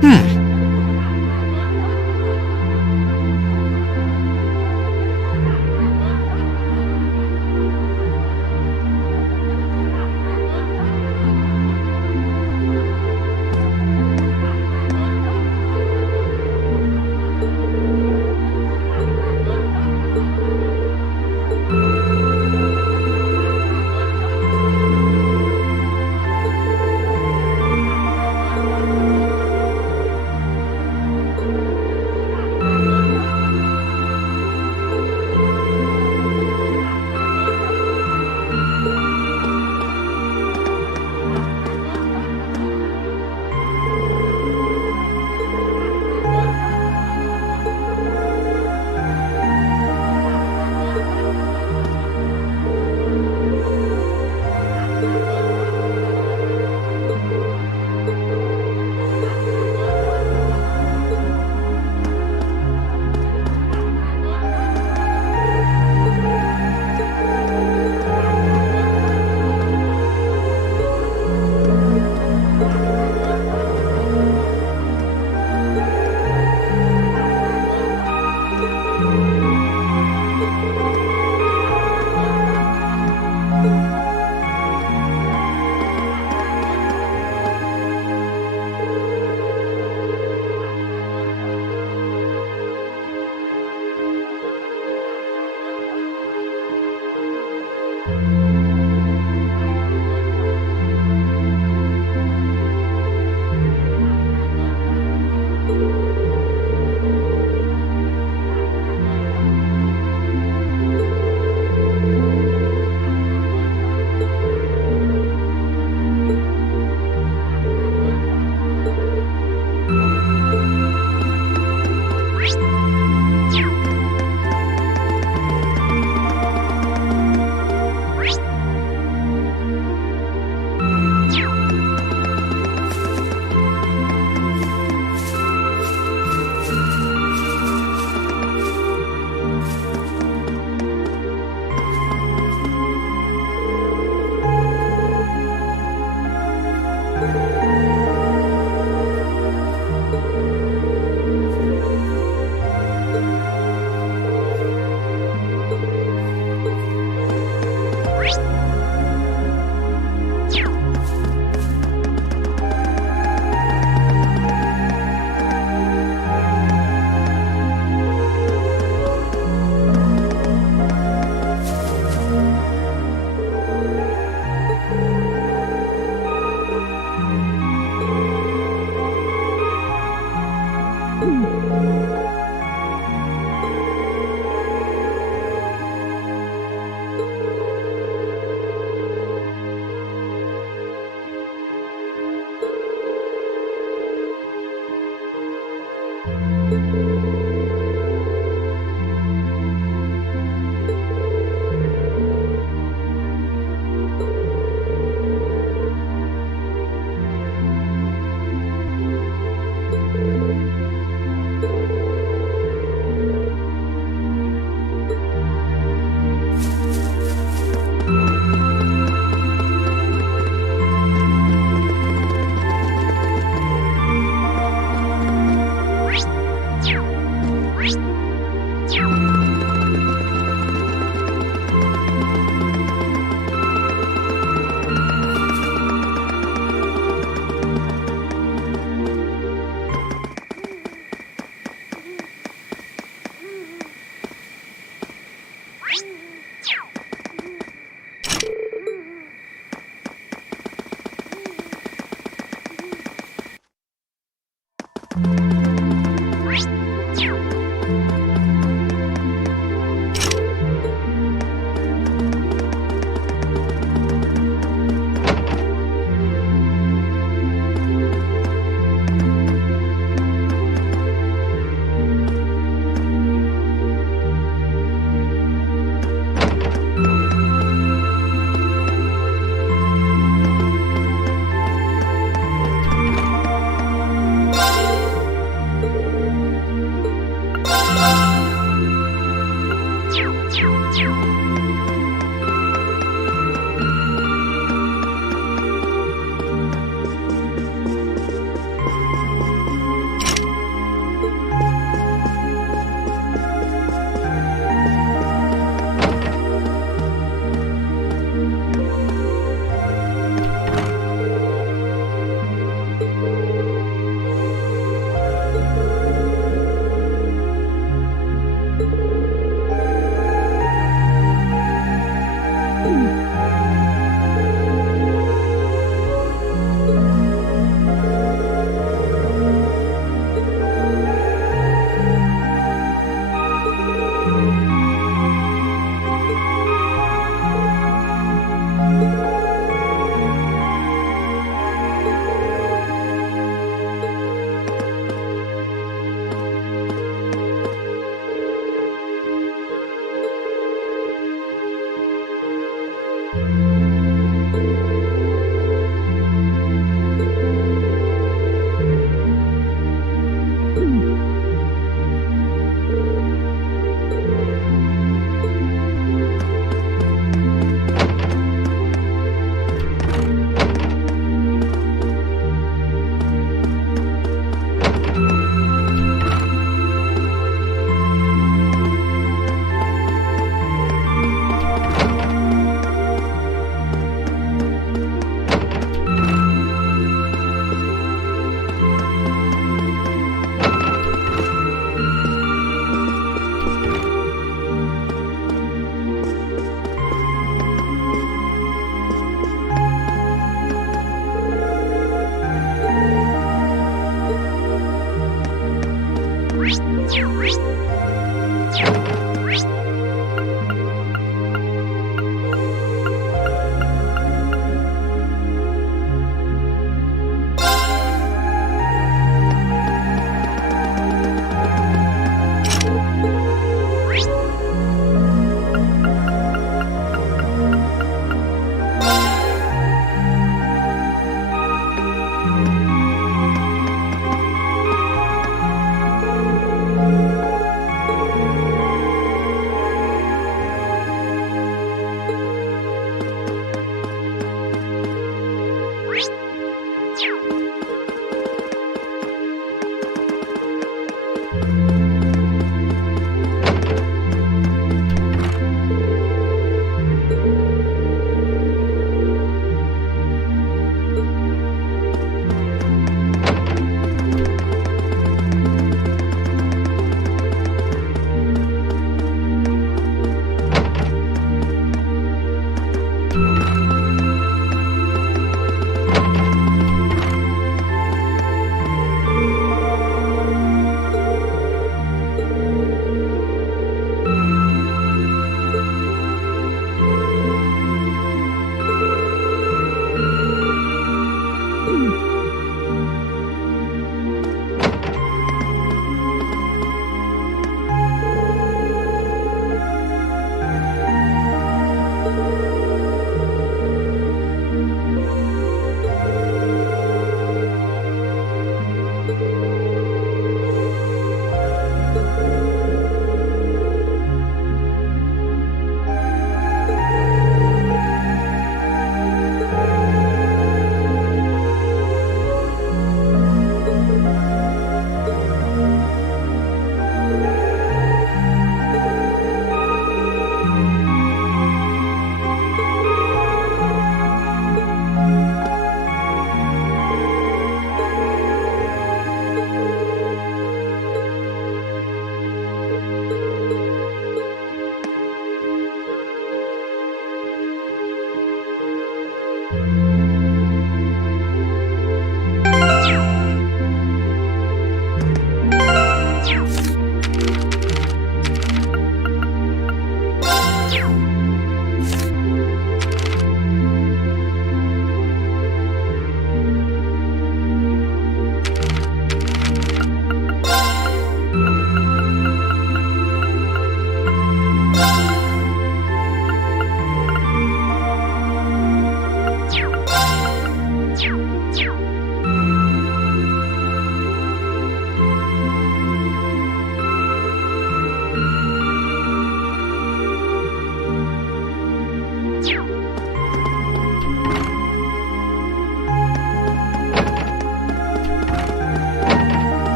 Hmm.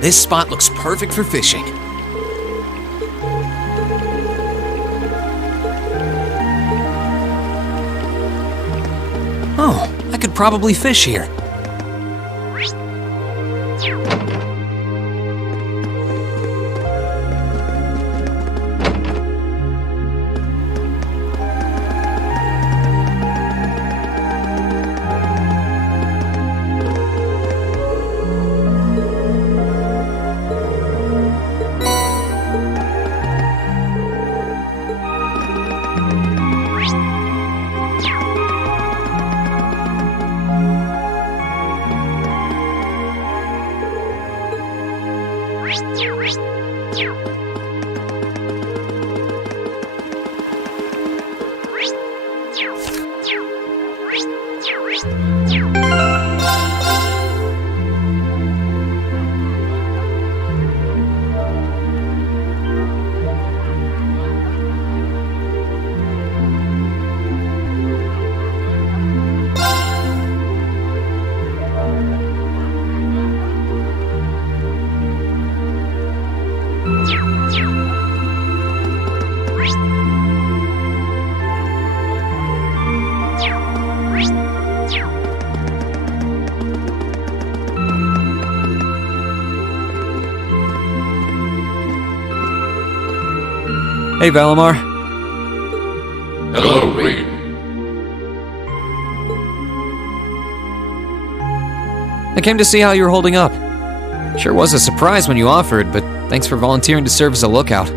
This spot looks perfect for fishing. Oh, I could probably fish here. Hey, Valimar. Hello, Reed. I came to see how you're holding up. Sure was a surprise when you offered, but thanks for volunteering to serve as a lookout.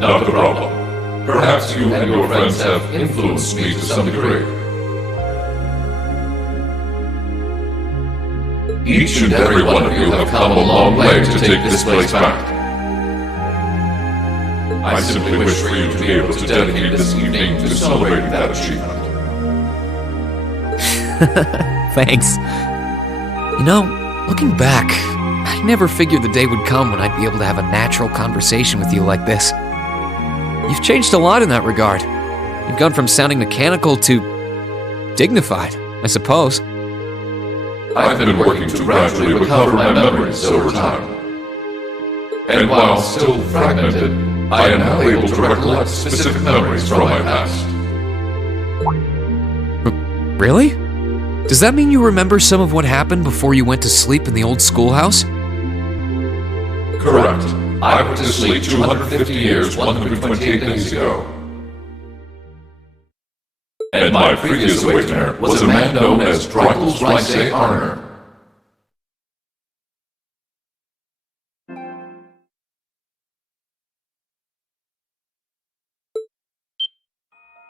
Not a problem. Perhaps you and your friends have influenced me to some degree. Each and every one of you have come a long way to take this place back. I simply wish for you to be able to dedicate this evening to celebrating that achievement. Thanks. You know, looking back, I never figured the day would come when I'd be able to have a natural conversation with you like this. You've changed a lot in that regard. You've gone from sounding mechanical to dignified, I suppose. I've been working to gradually recover my memories over time. And while still fragmented, I am now able to recollect specific memories from my past. Really? Does that mean you remember some of what happened before you went to sleep in the old schoolhouse? Correct. I went to sleep 250 years, 128 days ago. And my previous awakener was a man known as Drykel's Rice Arner.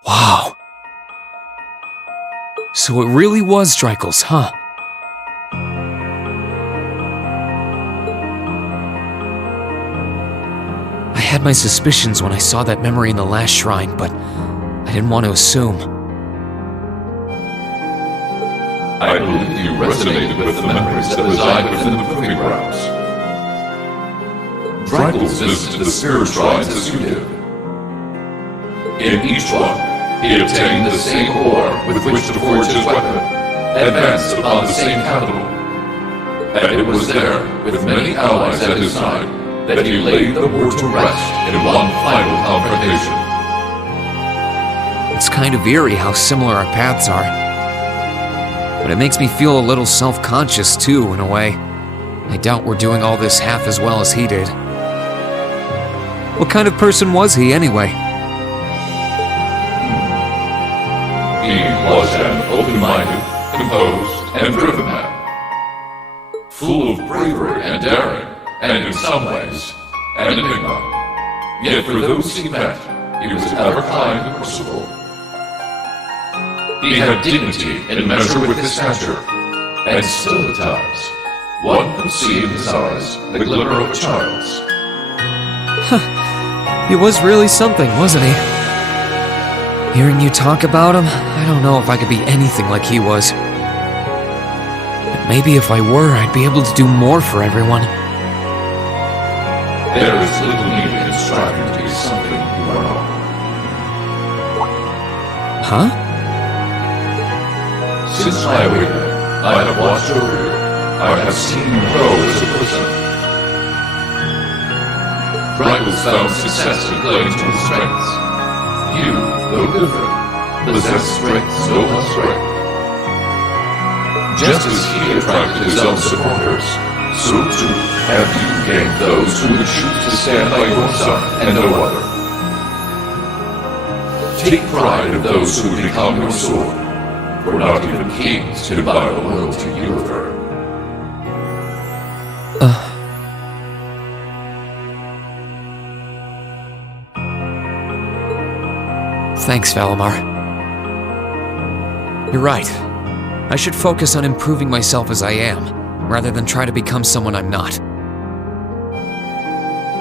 Wow. So it really was Drykel's, huh? I had my suspicions when I saw that memory in the last shrine, but I didn't want to assume. I believe you resonated with the memories that reside within the proving grounds. Drykel's visited the spirit shrines as you did. In each one, He obtained the same ore with which to forge his weapon, advanced upon the same capital, and it was there, with many allies at his side, that he laid the war to rest in one final confrontation. It's kind of eerie how similar our paths are. But it makes me feel a little self-conscious too, in a way. I doubt we're doing all this half as well as he did. What kind of person was he, anyway? He was an open-minded, composed, and driven man. Full of bravery and daring, and in some ways, an enigma. Yet for those he met, he was ever kind and merciful. He had dignity in measure with his stature, and still at times, one could see in his eyes the glimmer of a child's. He was really something, wasn't he? Hearing you talk about him, I don't know if I could be anything like he was. But maybe if I were, I'd be able to do more for everyone. There is little need in striving to be something you are not. Huh? Since my awakening, I have watched over you. I have seen you grow as a person. Rivals found success in playing to his strengths. You, though different, possess strengths no less great. Just as he attracted his own supporters, so too have you gained those who would choose to stand by your side and no other. Take pride in those who become your sword, for not even kings can buy the loyalty you have earned. Thanks, Valimar. You're right. I should focus on improving myself as I am, rather than try to become someone I'm not.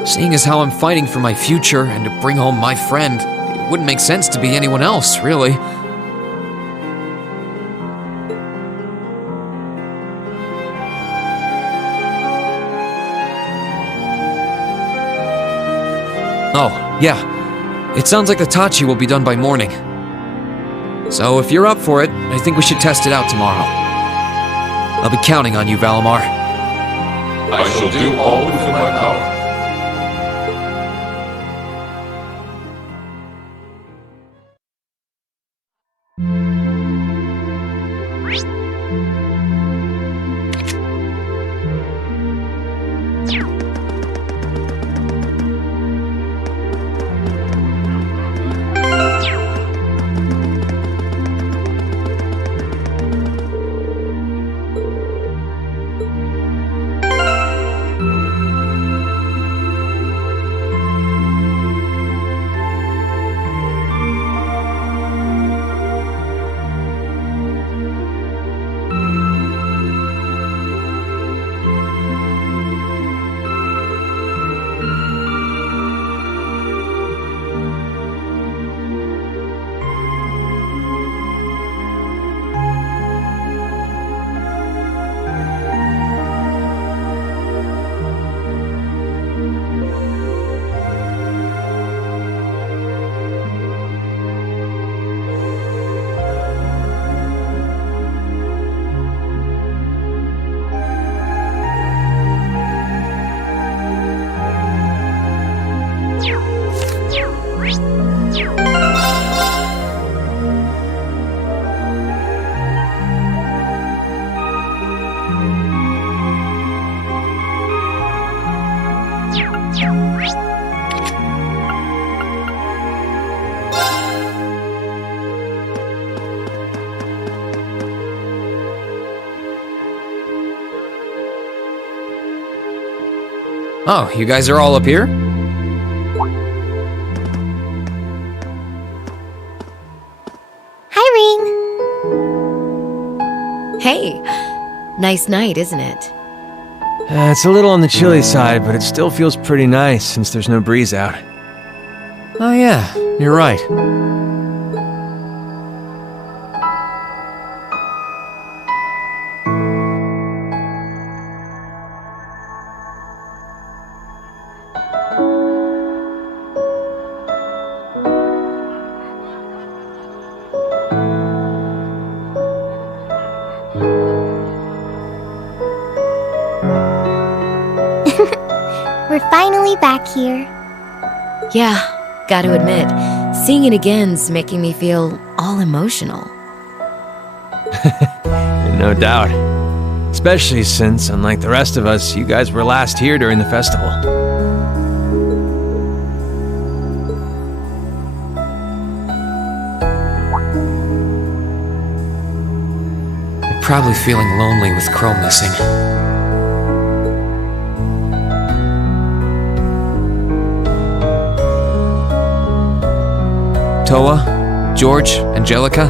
Seeing as how I'm fighting for my future and to bring home my friend, it wouldn't make sense to be anyone else, really. Oh, yeah. It sounds like the Tachi will be done by morning. So if you're up for it, I think we should test it out tomorrow. I'll be counting on you, Valimar. I shall do all within my power. Oh, you guys are all up here? Hi, Ring! Hey, nice night, isn't it? It's a little on the chilly side, but it still feels pretty nice since there's no breeze out. Oh yeah, you're right. finally back here. Yeah, gotta admit, seeing it again's making me feel all emotional. No doubt. Especially since, unlike the rest of us, you guys were last here during the festival. You're probably feeling lonely with Crow missing. Toa, George, Angelica.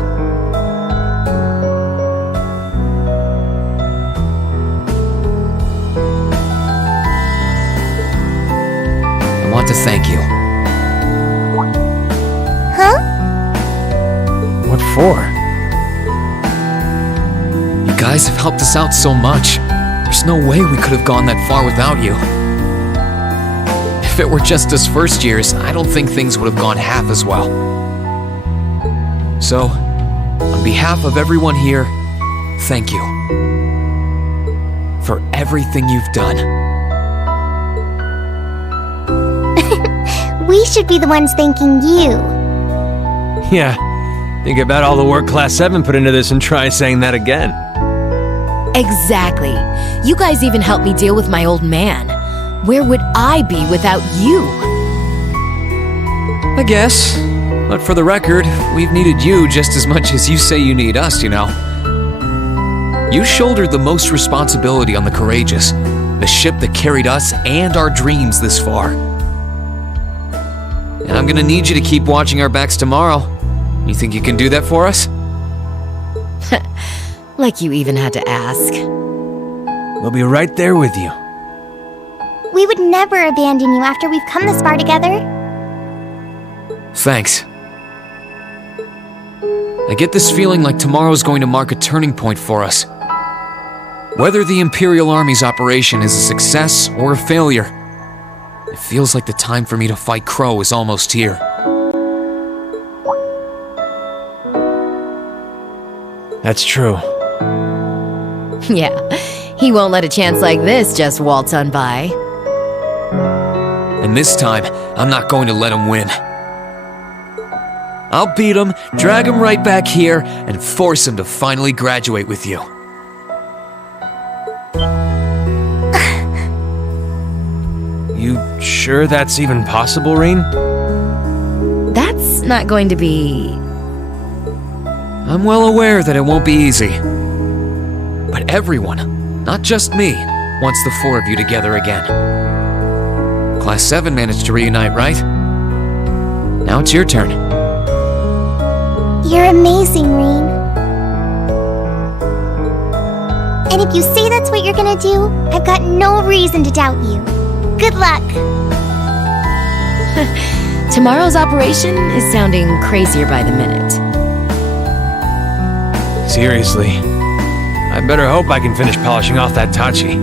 I want to thank you. Huh? What for? You guys have helped us out so much. There's no way we could have gone that far without you. If it were just us first years, I don't think things would have gone half as well. So, on behalf of everyone here, thank you. For everything you've done. We should be the ones thanking you. Yeah, think about all the work Class 7 put into this and try saying that again. Exactly. You guys even helped me deal with my old man. Where would I be without you? I guess. But for the record, we've needed you just as much as you say you need us, you know. You shouldered the most responsibility on the Courageous, the ship that carried us and our dreams this far. And I'm gonna need you to keep watching our backs tomorrow. You think you can do that for us? Like you even had to ask. We'll be right there with you. We would never abandon you after we've come this far together. Thanks. I get this feeling like tomorrow's going to mark a turning point for us. Whether the Imperial Army's operation is a success or a failure, it feels like the time for me to fight Crow is almost here. That's true. Yeah, he won't let a chance like this just waltz on by. And this time, I'm not going to let him win. I'll beat him, drag him right back here, and force him to finally graduate with you. You sure that's even possible, Rain? That's not going to be... I'm well aware that it won't be easy. But everyone, not just me, wants the four of you together again. Class 7 managed to reunite, right? Now it's your turn. You're amazing, Rain. And if you say that's what you're gonna do, I've got no reason to doubt you. Good luck. Tomorrow's operation is sounding crazier by the minute. Seriously. I better hope I can finish polishing off that Tachi.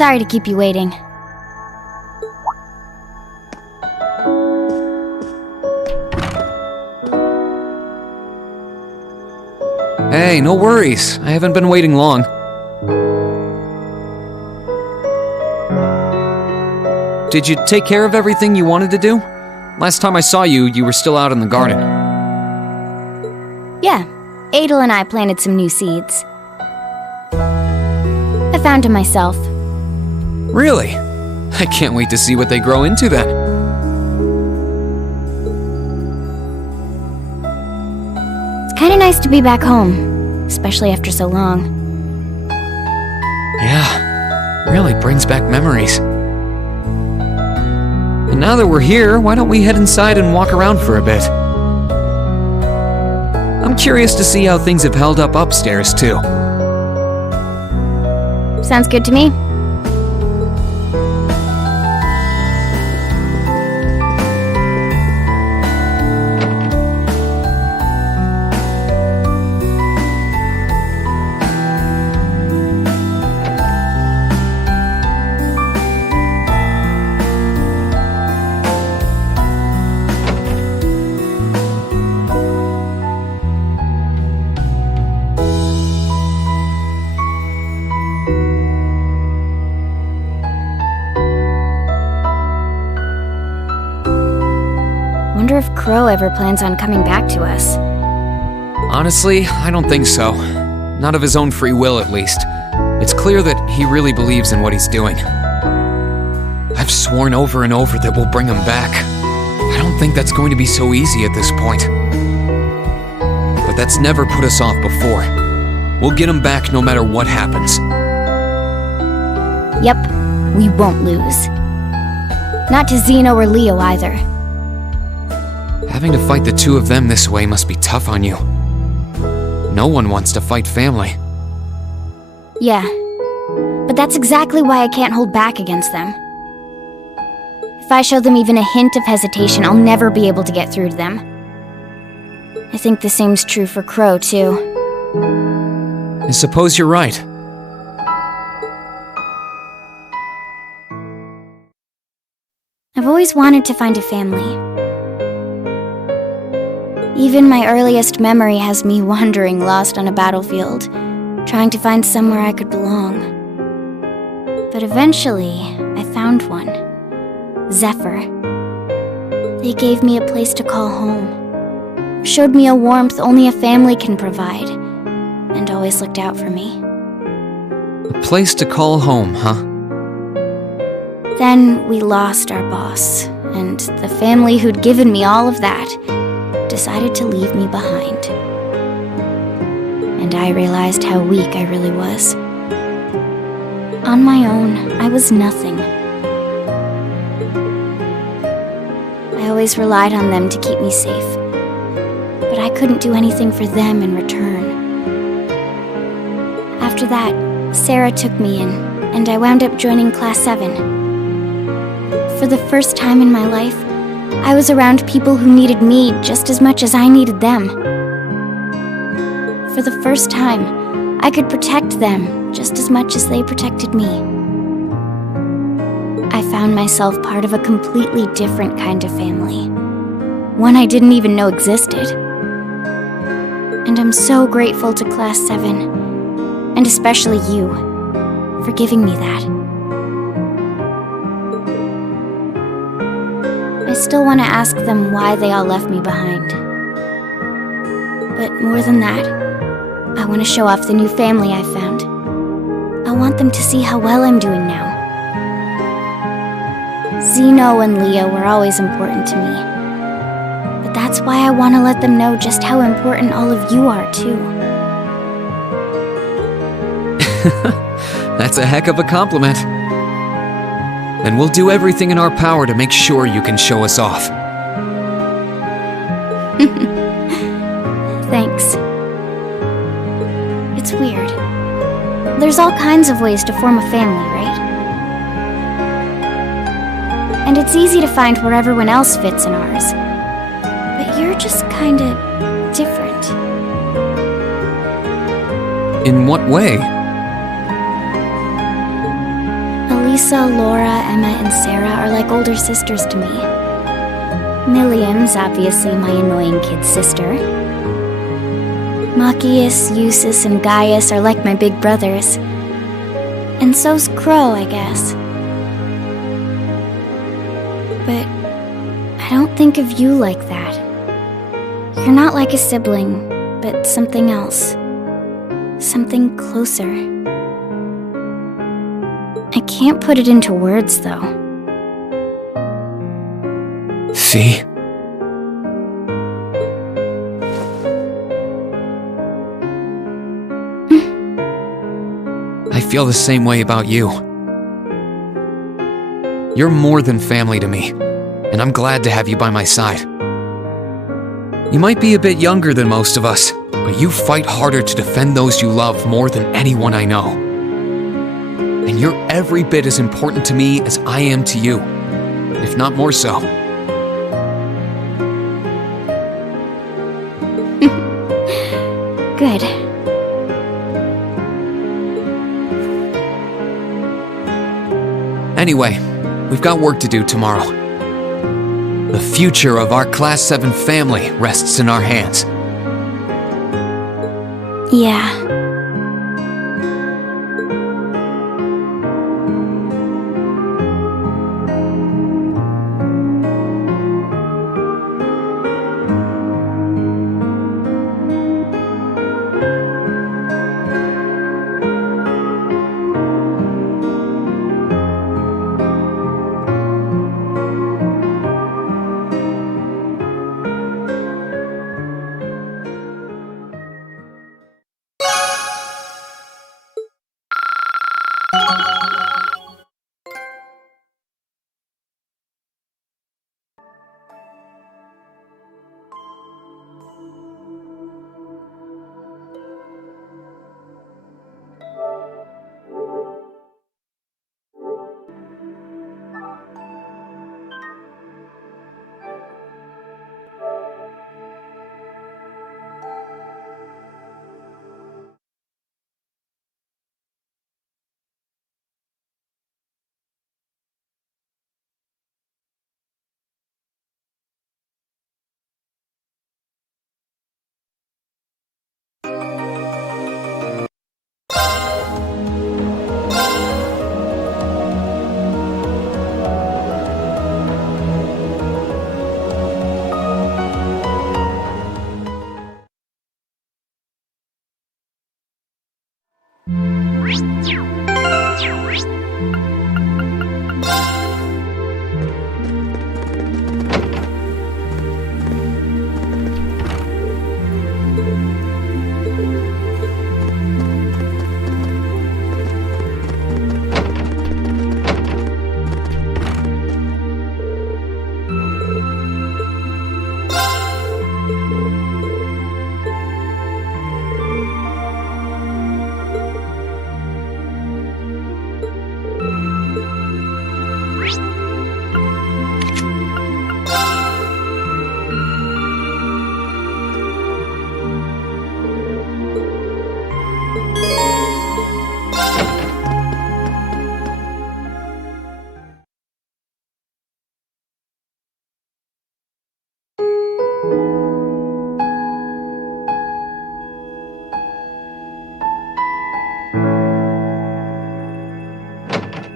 Sorry to keep you waiting. Hey, no worries. I haven't been waiting long. Did you take care of everything you wanted to do? Last time I saw you, you were still out in the garden. Yeah, Adel and I planted some new seeds. I found them myself. Really? I can't wait to see what they grow into then. It's kinda nice to be back home, especially after so long. Yeah, really brings back memories. And now that we're here, why don't we head inside and walk around for a bit? I'm curious to see how things have held up upstairs, too. Sounds good to me. Wonder if Crow ever plans on coming back to us. Honestly, I don't think so. Not of his own free will, at least. It's clear that he really believes in what he's doing. I've sworn over and over that we'll bring him back. I don't think that's going to be so easy at this point. But that's never put us off before. We'll get him back no matter what happens. Yep, we won't lose. Not to Zeno or Leo either. Having to fight the two of them this way must be tough on you. No one wants to fight family. Yeah, but that's exactly why I can't hold back against them. If I show them even a hint of hesitation, I'll never be able to get through to them. I think the same's true for Crow, too. I suppose you're right. I've always wanted to find a family. Even my earliest memory has me wandering lost on a battlefield, trying to find somewhere I could belong. But eventually, I found one. Zephyr. They gave me a place to call home, showed me a warmth only a family can provide, and always looked out for me. A place to call home, huh? Then we lost our boss, and the family who'd given me all of that decided to leave me behind. And I realized how weak I really was. On my own, I was nothing. I always relied on them to keep me safe, but I couldn't do anything for them in return. After that, Sarah took me in, and I wound up joining Class 7. For the first time in my life, I was around people who needed me just as much as I needed them. For the first time, I could protect them just as much as they protected me. I found myself part of a completely different kind of family, one I didn't even know existed. And I'm so grateful to Class 7, and especially you, for giving me that. I still want to ask them why they all left me behind. But more than that, I want to show off the new family I found. I want them to see how well I'm doing now. Zeno and Leo were always important to me. But that's why I want to let them know just how important all of you are, too. That's a heck of a compliment. And we'll do everything in our power to make sure you can show us off. Thanks. It's weird. There's all kinds of ways to form a family, right? And it's easy to find where everyone else fits in ours. But you're just kinda different. In what way? A Lisa, Laura, Emma, and Sarah are like older sisters to me. Milliam's obviously my annoying kid sister. Machias, Eustace, and Gaius are like my big brothers. And so's Crow, I guess. But I don't think of you like that. You're not like a sibling, but something else. Something closer. I can't put it into words, though. See? I feel the same way about you. You're more than family to me, and I'm glad to have you by my side. You might be a bit younger than most of us, but you fight harder to defend those you love more than anyone I know. And you're every bit as important to me as I am to you, if not more so. Good. Anyway, we've got work to do tomorrow. The future of our Class 7 family rests in our hands. Yeah.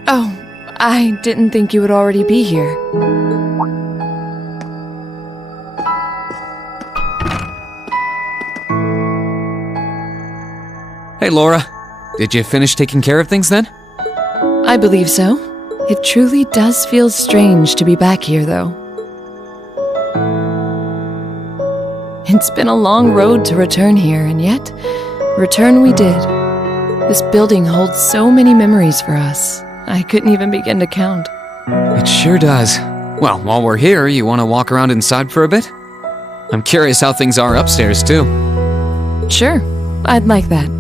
Oh, I didn't think you would already be here. Hey, Laura. Did you finish taking care of things then? I believe so. It truly does feel strange to be back here, though. It's been a long road to return here, and yet, return we did. This building holds so many memories for us. I couldn't even begin to count. It sure does. Well, while we're here, you want to walk around inside for a bit? I'm curious how things are upstairs, too. Sure, I'd like that.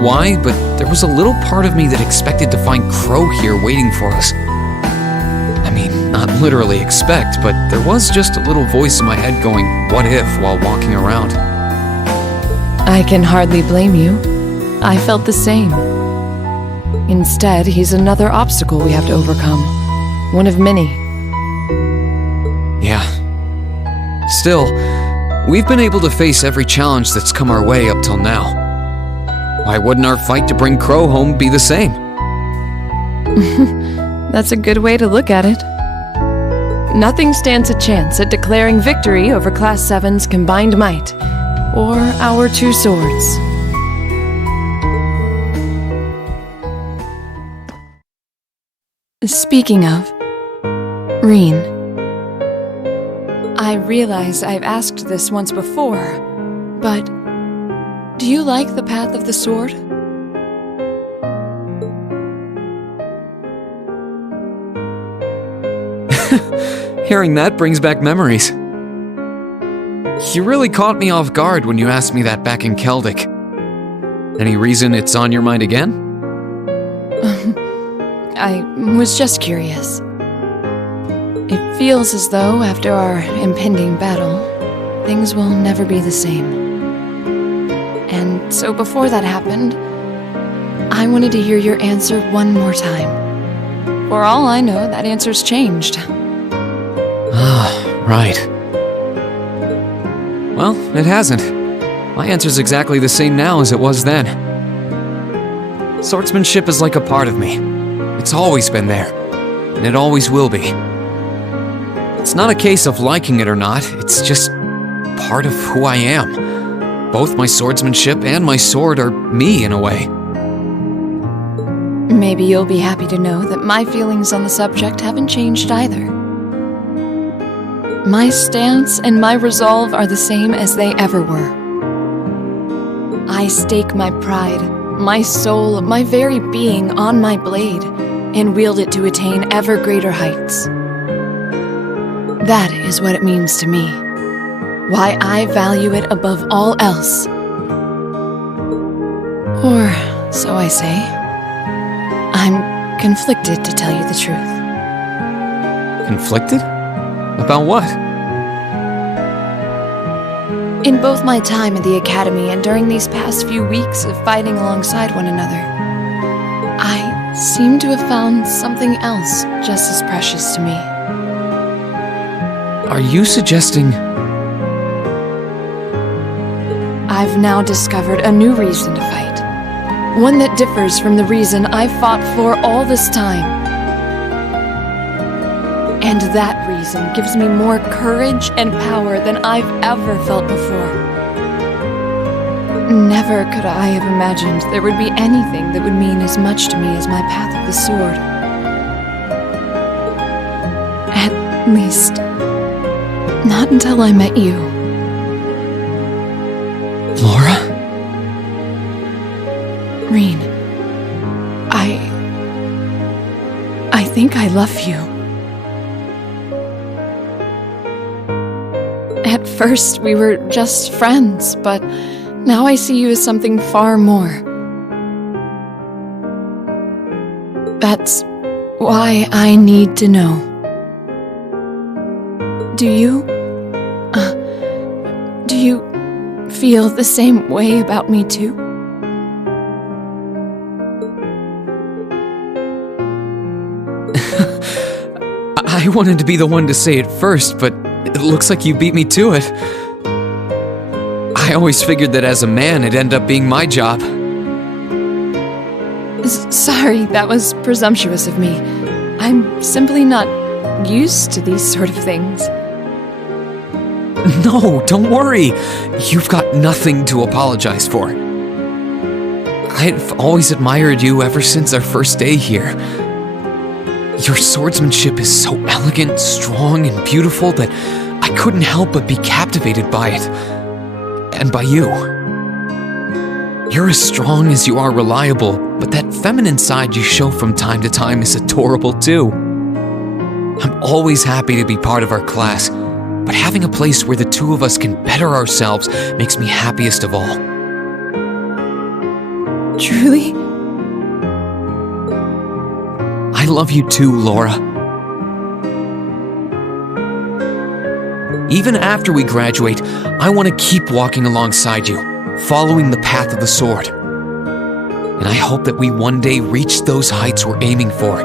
why, but there was a little part of me that expected to find Crow here waiting for us. I mean, not literally expect, but there was just a little voice in my head going, what if, while walking around. I can hardly blame you. I felt the same. Instead, he's another obstacle we have to overcome. One of many. Yeah. Still, we've been able to face every challenge that's come our way up till now. Why wouldn't our fight to bring Crow home be the same? That's a good way to look at it. Nothing stands a chance at declaring victory over Class 7's combined might, or our two swords. Speaking of, Rean. I realize I've asked this once before, but do you like the path of the sword? Hearing that brings back memories. You really caught me off guard when you asked me that back in Keldic. Any reason it's on your mind again? I was just curious. It feels as though after our impending battle, things will never be the same. And so before that happened, I wanted to hear your answer one more time. For all I know, that answer's changed. Ah, right. Well, it hasn't. My answer's exactly the same now as it was then. Swordsmanship is like a part of me. It's always been there, and it always will be. It's not a case of liking it or not, it's just part of who I am. Both my swordsmanship and my sword are me in a way. Maybe you'll be happy to know that my feelings on the subject haven't changed either. My stance and my resolve are the same as they ever were. I stake my pride, my soul, my very being on my blade, and wield it to attain ever greater heights. That is what it means to me. Why I value it above all else. Or so I say. I'm conflicted, to tell you the truth. Conflicted? About what? In both my time at the Academy and during these past few weeks of fighting alongside one another, I seem to have found something else just as precious to me. Are you suggesting... I've now discovered a new reason to fight. One that differs from the reason I've fought for all this time. And that reason gives me more courage and power than I've ever felt before. Never could I have imagined there would be anything that would mean as much to me as my path of the sword. At least, not until I met you. Laura? Rean, I think I love you. At first, we were just friends, but now I see you as something far more. That's why I need to know. Do you feel the same way about me too? I wanted to be the one to say it first, but it looks like you beat me to it. I always figured that as a man, it'd end up being my job. Sorry, that was presumptuous of me. I'm simply not used to these sort of things. No, don't worry. You've got nothing to apologize for. I've always admired you ever since our first day here. Your swordsmanship is so elegant, strong, and beautiful that I couldn't help but be captivated by it. And by you. You're as strong as you are reliable, but that feminine side you show from time to time is adorable too. I'm always happy to be part of our class, but having a place where the two of us can better ourselves makes me happiest of all. Truly? I love you too, Laura. Even after we graduate, I want to keep walking alongside you, following the path of the sword. And I hope that we one day reach those heights we're aiming for,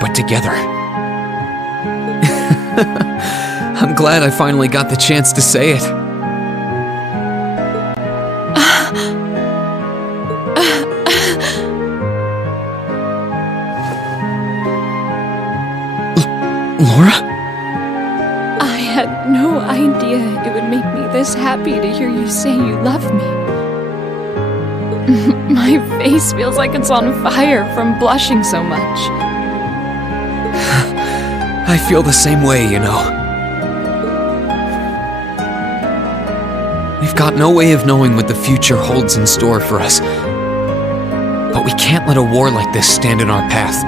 but together. I'm glad I finally got the chance to say it. Laura? I had no idea it would make me this happy to hear you say you love me. My face feels like it's on fire from blushing so much. I feel the same way, you know. We've got no way of knowing what the future holds in store for us. But we can't let a war like this stand in our path.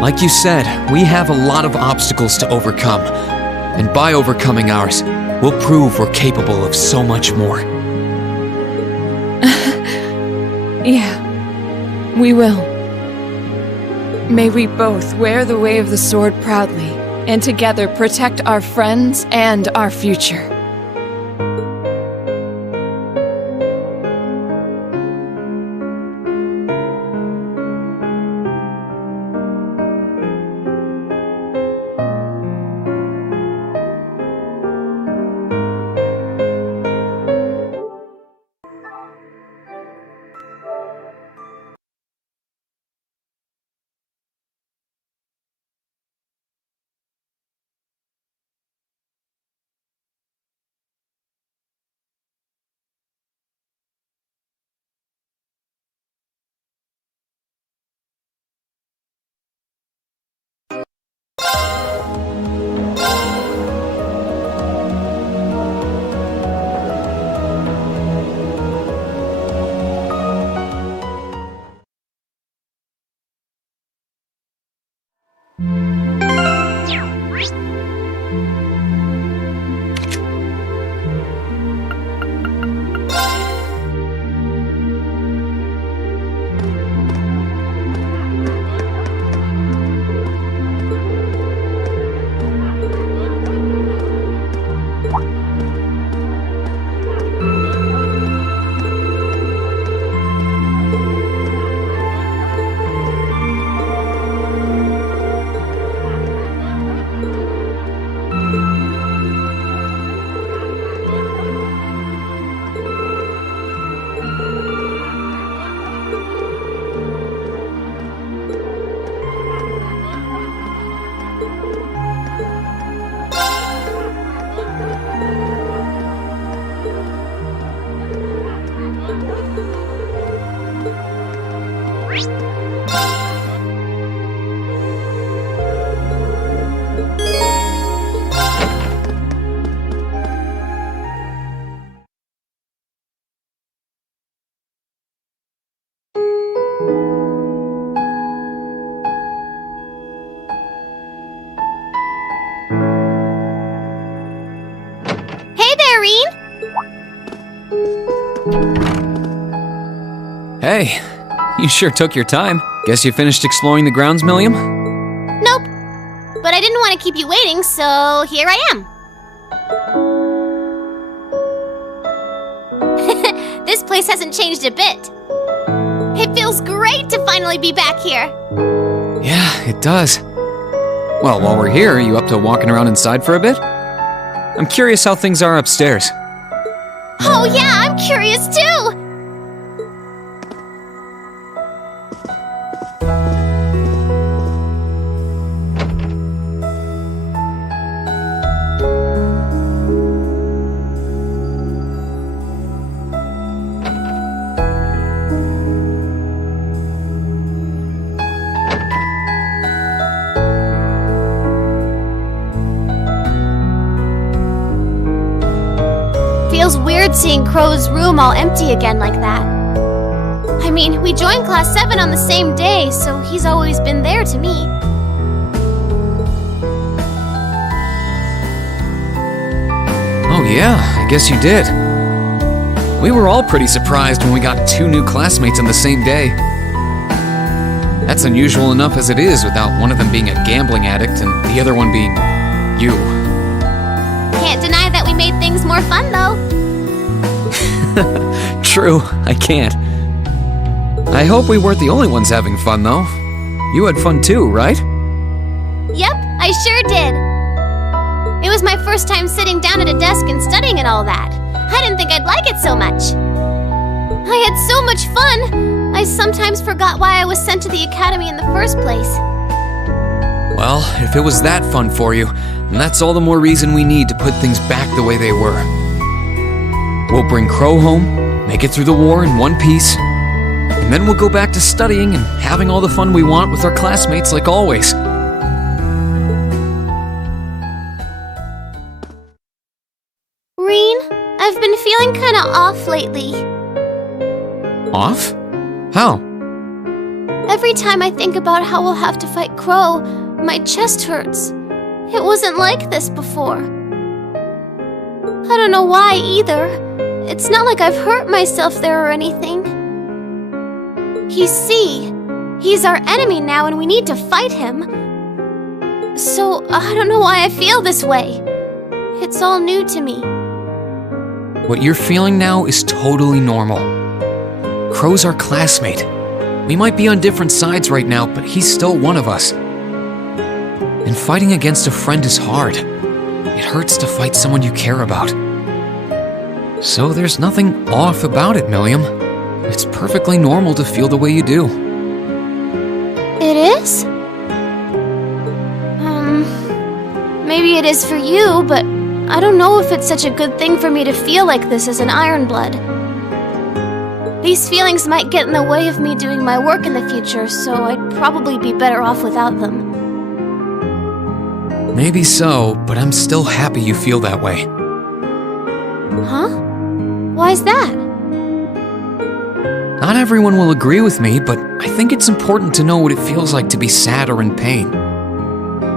Like you said, we have a lot of obstacles to overcome. And by overcoming ours, we'll prove we're capable of so much more. Yeah, we will. May we both wear the way of the sword proudly, and together protect our friends and our future. Hey, you sure took your time. Guess you finished exploring the grounds, Milliam? Nope. But I didn't want to keep you waiting, so here I am. This place hasn't changed a bit. It feels great to finally be back here. Yeah, it does. Well, while we're here, are you up to walking around inside for a bit? I'm curious how things are upstairs. Oh yeah, I'm curious too! Feels weird seeing Crow's room all empty again like that. I mean, we joined Class 7 on the same day, so he's always been there to me. Oh yeah, I guess you did. We were all pretty surprised when we got 2 new classmates on the same day. That's unusual enough as it is without one of them being a gambling addict and the other one being you. Can't deny that we made things more fun, though. True, I can't. I hope we weren't the only ones having fun, though. You had fun too, right? Yep, I sure did. It was my first time sitting down at a desk and studying and all that. I didn't think I'd like it so much. I had so much fun, I sometimes forgot why I was sent to the academy in the first place. Well, if it was that fun for you, then that's all the more reason we need to put things back the way they were. We'll bring Crow home, make it through the war in one piece, and then we'll go back to studying and having all the fun we want with our classmates like always. Rean, I've been feeling kinda off lately. Off? How? Every time I think about how we'll have to fight Crow, my chest hurts. It wasn't like this before. I don't know why either. It's not like I've hurt myself there or anything. He's C. He's our enemy now and we need to fight him. So, I don't know why I feel this way. It's all new to me. What you're feeling now is totally normal. Crow's our classmate. We might be on different sides right now, but he's still one of us. And fighting against a friend is hard. It hurts to fight someone you care about. So there's nothing off about it, Milliam. It's perfectly normal to feel the way you do. It is? Maybe it is for you, but I don't know if it's such a good thing for me to feel like this as an Ironblood. These feelings might get in the way of me doing my work in the future, so I'd probably be better off without them. Maybe so, but I'm still happy you feel that way. Huh? Why's that? Not everyone will agree with me, but I think it's important to know what it feels like to be sad or in pain.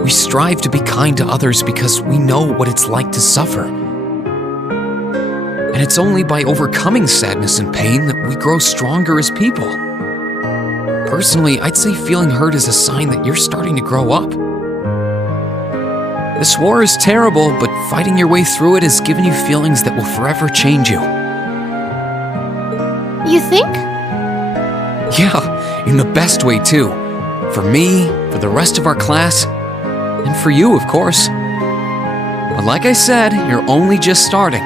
We strive to be kind to others because we know what it's like to suffer. And it's only by overcoming sadness and pain that we grow stronger as people. Personally, I'd say feeling hurt is a sign that you're starting to grow up. This war is terrible, but fighting your way through it has given you feelings that will forever change you. You think? Yeah, in the best way too. For me, for the rest of our class, and for you, of course. But like I said, you're only just starting.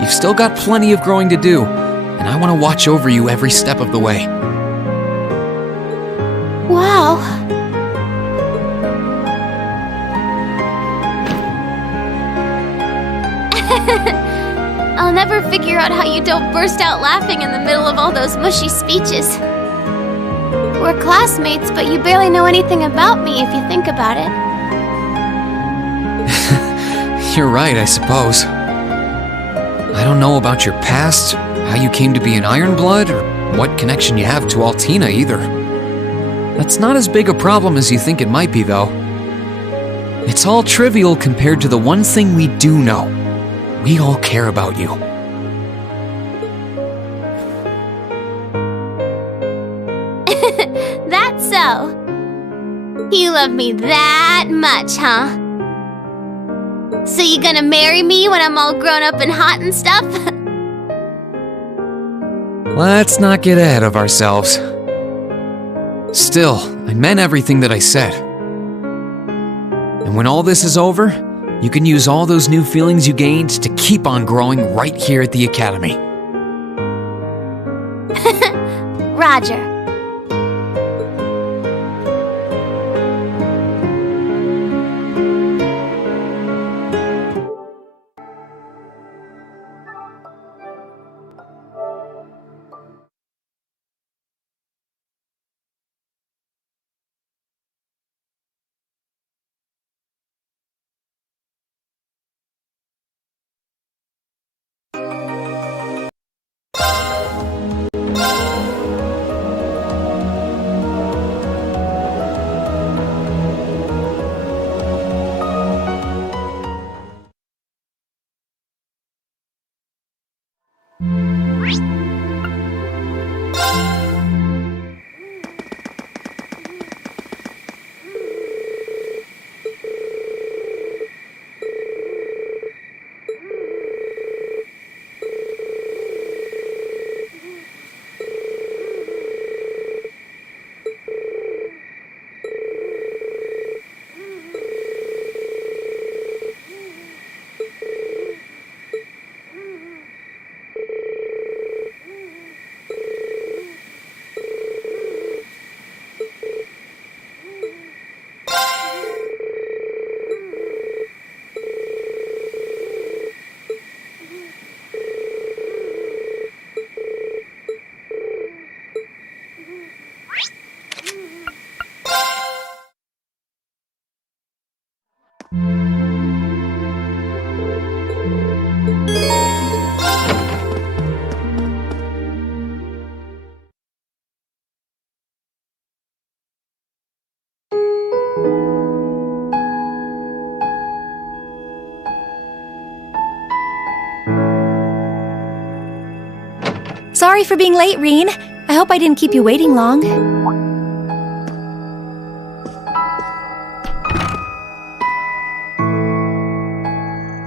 You've still got plenty of growing to do, and I want to watch over you every step of the way. Wow. I'll never figure out how you don't burst out laughing in the middle of all those mushy speeches. We're classmates, but you barely know anything about me if you think about it. You're right, I suppose. I don't know about your past, how you came to be an Ironblood, or what connection you have to Altina either. That's not as big a problem as you think it might be, though. It's all trivial compared to the one thing we do know. We all care about you. That's so. You love me that much, huh? So you gonna marry me when I'm all grown up and hot and stuff? Let's not get ahead of ourselves. Still, I meant everything that I said. And when all this is over, you can use all those new feelings you gained to keep on growing right here at the Academy. Roger. Sorry for being late, Reen. I hope I didn't keep you waiting long.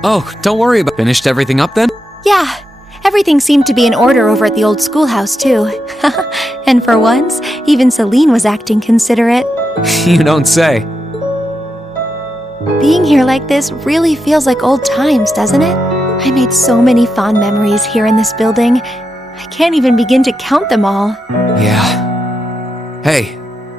Oh, don't worry about finished everything up then? Yeah, everything seemed to be in order over at the old schoolhouse, too. And for once, even Celine was acting considerate. You don't say. Being here like this really feels like old times, doesn't it? I made so many fond memories here in this building. I can't even begin to count them all. Yeah. Hey,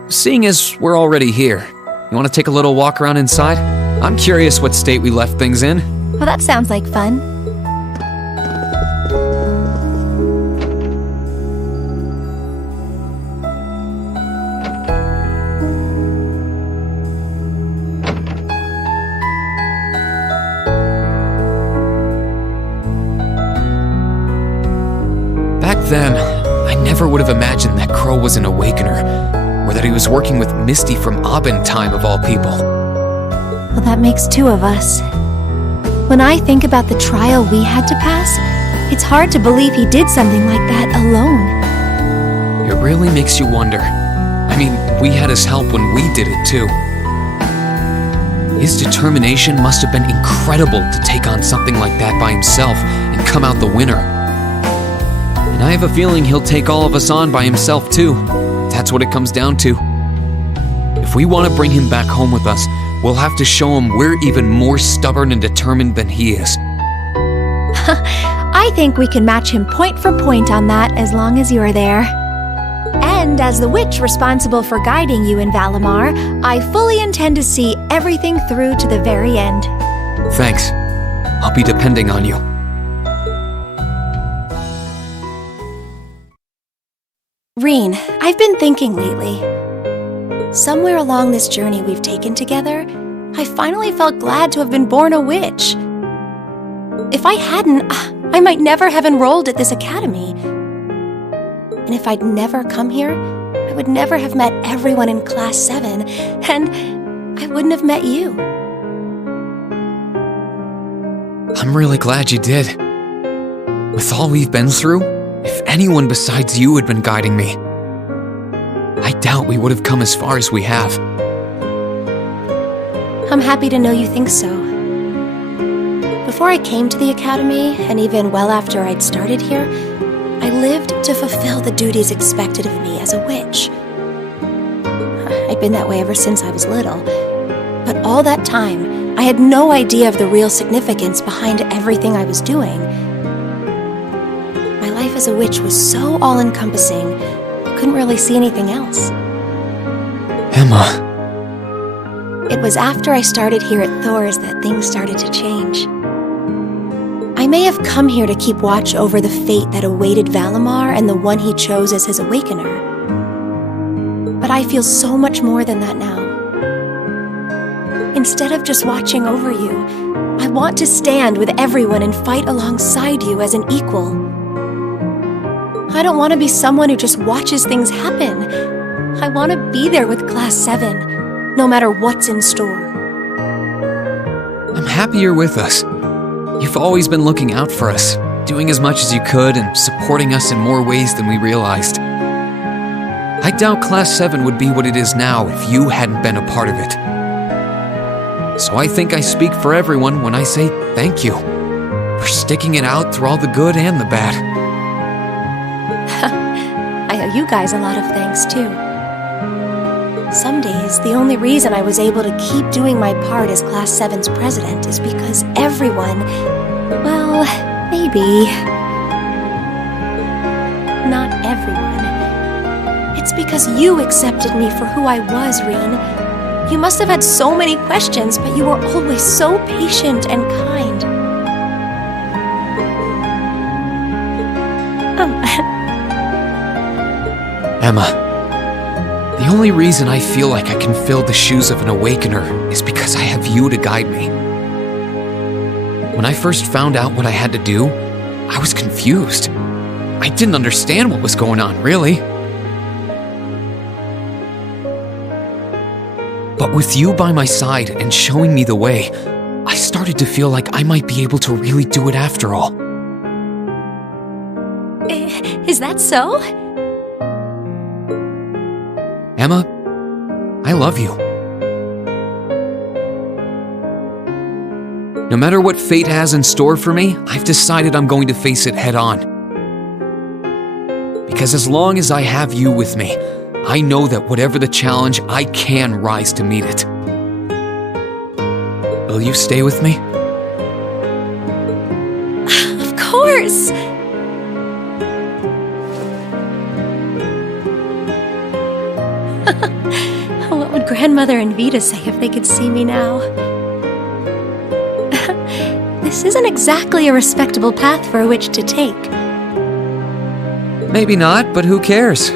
seeing as we're already here, you want to take a little walk around inside? I'm curious what state we left things in. Well, that sounds like fun. Back then, I never would have imagined that Crow was an Awakener, or that he was working with Misty from Abin time of all people. Well, that makes two of us. When I think about the trial we had to pass, it's hard to believe he did something like that alone. It really makes you wonder. I mean, we had his help when we did it too. His determination must have been incredible to take on something like that by himself and come out the winner. And I have a feeling he'll take all of us on by himself too. That's what it comes down to. If we want to bring him back home with us, we'll have to show him we're even more stubborn and determined than he is. I think we can match him point for point on that as long as you're there. And as the witch responsible for guiding you in Valimar, I fully intend to see everything through to the very end. Thanks. I'll be depending on you. Reen, I've been thinking lately. Somewhere along this journey we've taken together, I finally felt glad to have been born a witch. If I hadn't, I might never have enrolled at this academy. And if I'd never come here, I would never have met everyone in Class 7, and I wouldn't have met you. I'm really glad you did. With all we've been through, if anyone besides you had been guiding me, I doubt we would have come as far as we have. I'm happy to know you think so. Before I came to the academy, and even well after I'd started here, I lived to fulfill the duties expected of me as a witch. I'd been that way ever since I was little, but all that time, I had no idea of the real significance behind everything I was doing. My life as a witch was so all-encompassing, I couldn't really see anything else. Emma. It was after I started here at Thor's that things started to change. I may have come here to keep watch over the fate that awaited Valimar and the one he chose as his Awakener. But I feel so much more than that now. Instead of just watching over you, I want to stand with everyone and fight alongside you as an equal. I don't want to be someone who just watches things happen. I want to be there with Class 7, no matter what's in store. I'm happy you're with us. You've always been looking out for us, doing as much as you could and supporting us in more ways than we realized. I doubt Class 7 would be what it is now if you hadn't been a part of it. So I think I speak for everyone when I say thank you for sticking it out through all the good and the bad. I owe you guys a lot of thanks, too. Some days, the only reason I was able to keep doing my part as Class 7's president is because everyone, well, maybe not everyone. It's because you accepted me for who I was, Reen. You must have had so many questions, but you were always so patient and kind. Emma, the The only reason I feel like I can fill the shoes of an awakener is because I have you to guide me. When I first found out what I had to do, I was confused. I didn't understand what was going on, really. But with you by my side and showing me the way, I started to feel like I might be able to really do it after all. Is that so? Emma, I love you. No matter what fate has in store for me, I've decided I'm going to face it head on. Because as long as I have you with me, I know that whatever the challenge, I can rise to meet it. Will you stay with me? Of course! What would Grandmother and Vita say if they could see me now? This isn't exactly a respectable path for a witch to take. Maybe not, but who cares?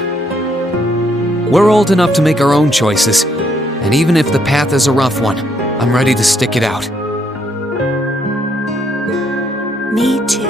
We're old enough to make our own choices, and even if the path is a rough one, I'm ready to stick it out. Me too.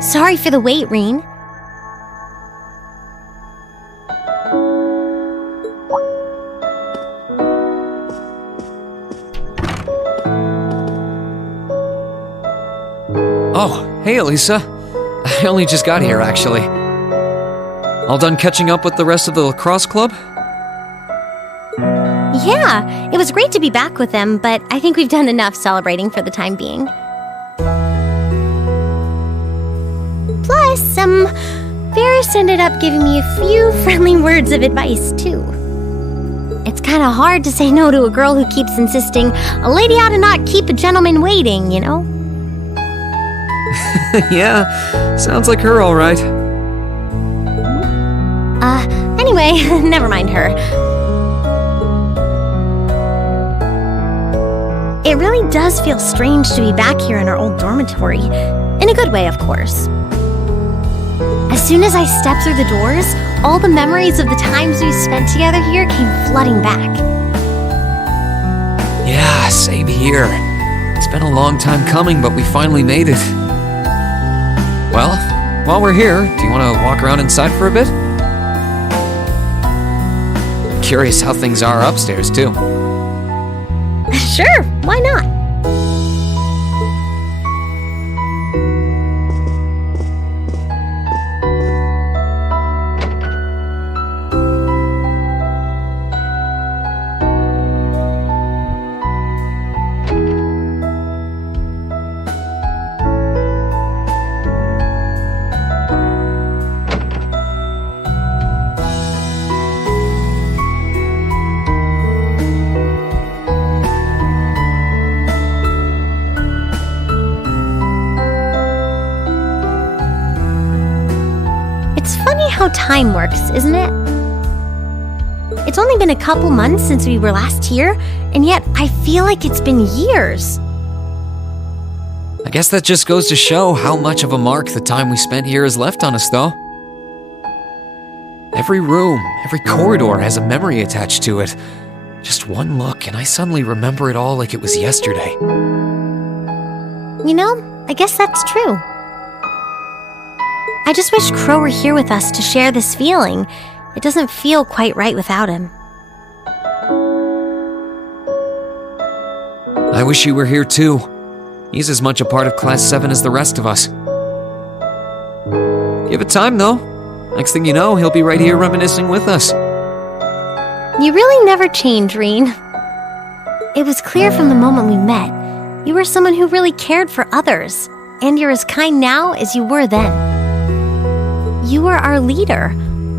Sorry for the wait, Reen. Oh, hey Elisa. I only just got here, actually. All done catching up with the rest of the lacrosse club? Yeah, it was great to be back with them, but I think we've done enough celebrating for the time being. Plus, Varys ended up giving me a few friendly words of advice, too. It's kind of hard to say no to a girl who keeps insisting a lady ought to not keep a gentleman waiting, you know? Yeah, sounds like her all right. Anyway, never mind her. It really does feel strange to be back here in our old dormitory. In a good way, of course. As soon as I stepped through the doors, all the memories of the times we spent together here came flooding back. Yeah, same here. It's been a long time coming, but we finally made it. Well, while we're here, do you want to walk around inside for a bit? I'm curious how things are upstairs, too. Sure, why not? It's funny how time works, isn't it? It's only been a couple months since we were last here, and yet I feel like it's been years. I guess that just goes to show how much of a mark the time we spent here has left on us, though. Every room, every corridor has a memory attached to it. Just one look, and I suddenly remember it all like it was yesterday. You know, I guess that's true. I just wish Crow were here with us to share this feeling. It doesn't feel quite right without him. I wish you were here too. He's as much a part of Class 7 as the rest of us. Give it time, though. Next thing you know, he'll be right here reminiscing with us. You really never change, Rean. It was clear from the moment we met. You were someone who really cared for others, and you're as kind now as you were then. You were our leader,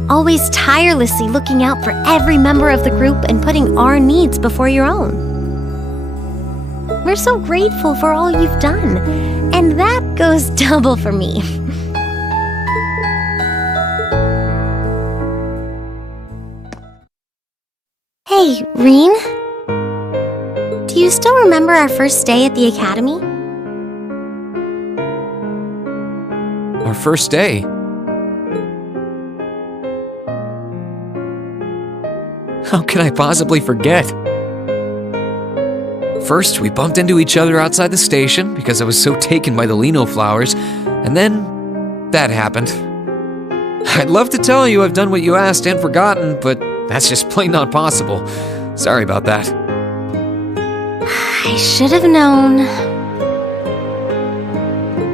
always tirelessly looking out for every member of the group and putting our needs before your own. We're so grateful for all you've done, and that goes double for me. Hey, Rean? Do you still remember our first day at the academy? Our first day? How can I possibly forget? First, we bumped into each other outside the station because I was so taken by the Lino flowers, and then that happened. I'd love to tell you I've done what you asked and forgotten, but that's just plain not possible. Sorry about that. I should have known.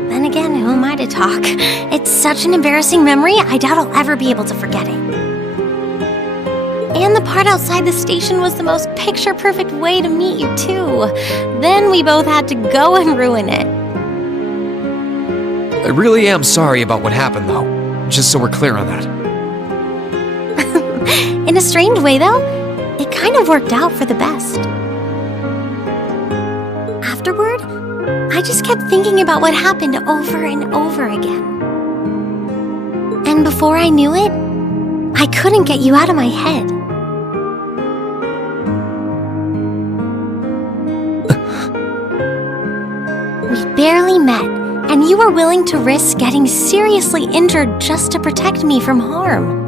Then again, who am I to talk? It's such an embarrassing memory, I doubt I'll ever be able to forget it. And the part outside the station was the most picture-perfect way to meet you, too. Then we both had to go and ruin it. I really am sorry about what happened, though. Just so we're clear on that. In a strange way, though, it kind of worked out for the best. Afterward, I just kept thinking about what happened over and over again. And before I knew it, I couldn't get you out of my head. We barely met, and you were willing to risk getting seriously injured just to protect me from harm.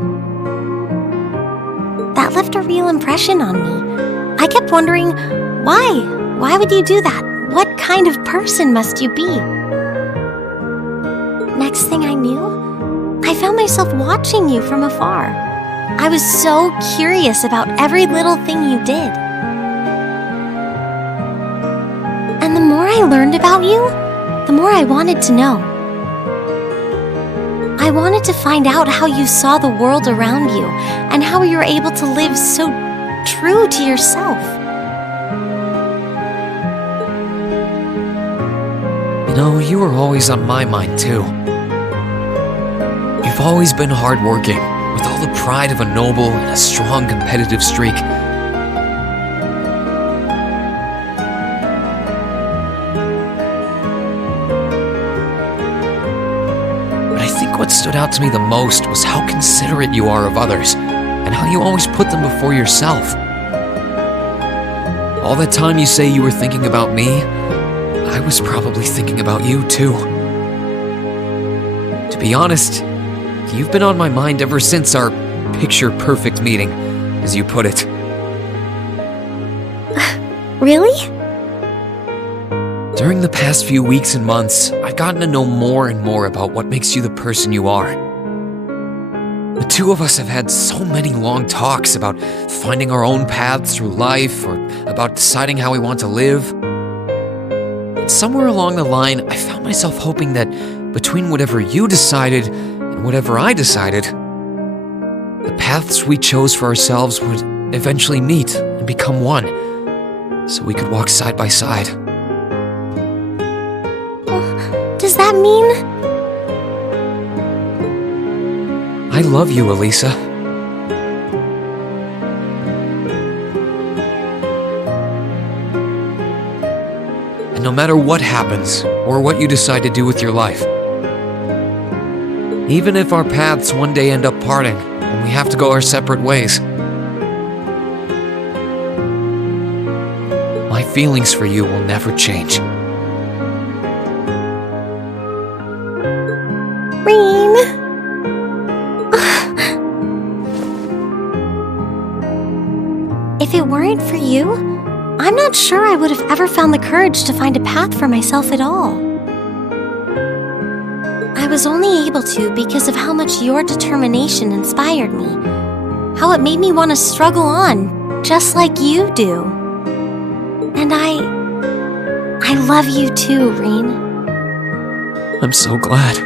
That left a real impression on me. I kept wondering, why? Why would you do that? What kind of person must you be? Next thing I knew, I found myself watching you from afar. I was so curious about every little thing you did. And the more I learned about you, the more I wanted to know. I wanted to find out how you saw the world around you and how you were able to live so true to yourself. You know, you were always on my mind, too. You've always been hardworking, with all the pride of a noble and a strong competitive streak. stood out to me the most was how considerate you are of others, and how you always put them before yourself. All that time you say you were thinking about me, I was probably thinking about you too. To be honest, you've been on my mind ever since our picture-perfect meeting, as you put it. Really? During the past few weeks and months, I've gotten to know more and more about what makes you the person you are. The two of us have had so many long talks about finding our own paths through life, or about deciding how we want to live. And somewhere along the line, I found myself hoping that between whatever you decided and whatever I decided, the paths we chose for ourselves would eventually meet and become one, so we could walk side by side. Does that mean? I love you, Elisa. And no matter what happens, or what you decide to do with your life, even if our paths one day end up parting, and we have to go our separate ways, my feelings for you will never change. Rean! If it weren't for you, I'm not sure I would have ever found the courage to find a path for myself at all. I was only able to because of how much your determination inspired me, how it made me want to struggle on, just like you do. And I love you too, Rean. I'm so glad.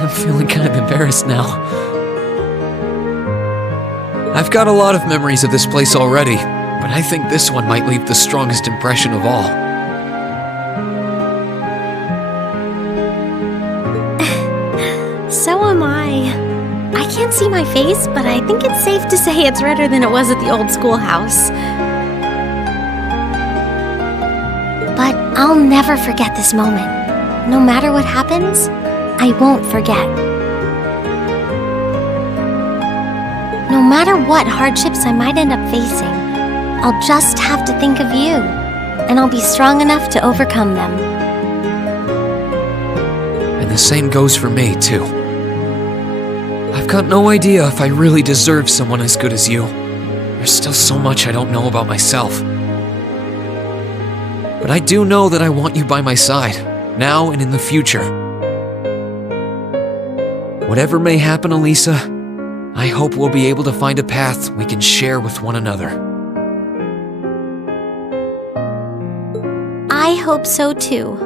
I'm feeling kind of embarrassed now. I've got a lot of memories of this place already, but I think this one might leave the strongest impression of all. So am I. I can't see my face, but I think it's safe to say it's redder than it was at the old schoolhouse. But I'll never forget this moment. No matter what happens, I won't forget. No matter what hardships I might end up facing, I'll just have to think of you, and I'll be strong enough to overcome them. And the same goes for me, too. I've got no idea if I really deserve someone as good as you. There's still so much I don't know about myself. But I do know that I want you by my side, now and in the future. Whatever may happen, Elisa, I hope we'll be able to find a path we can share with one another. I hope so too.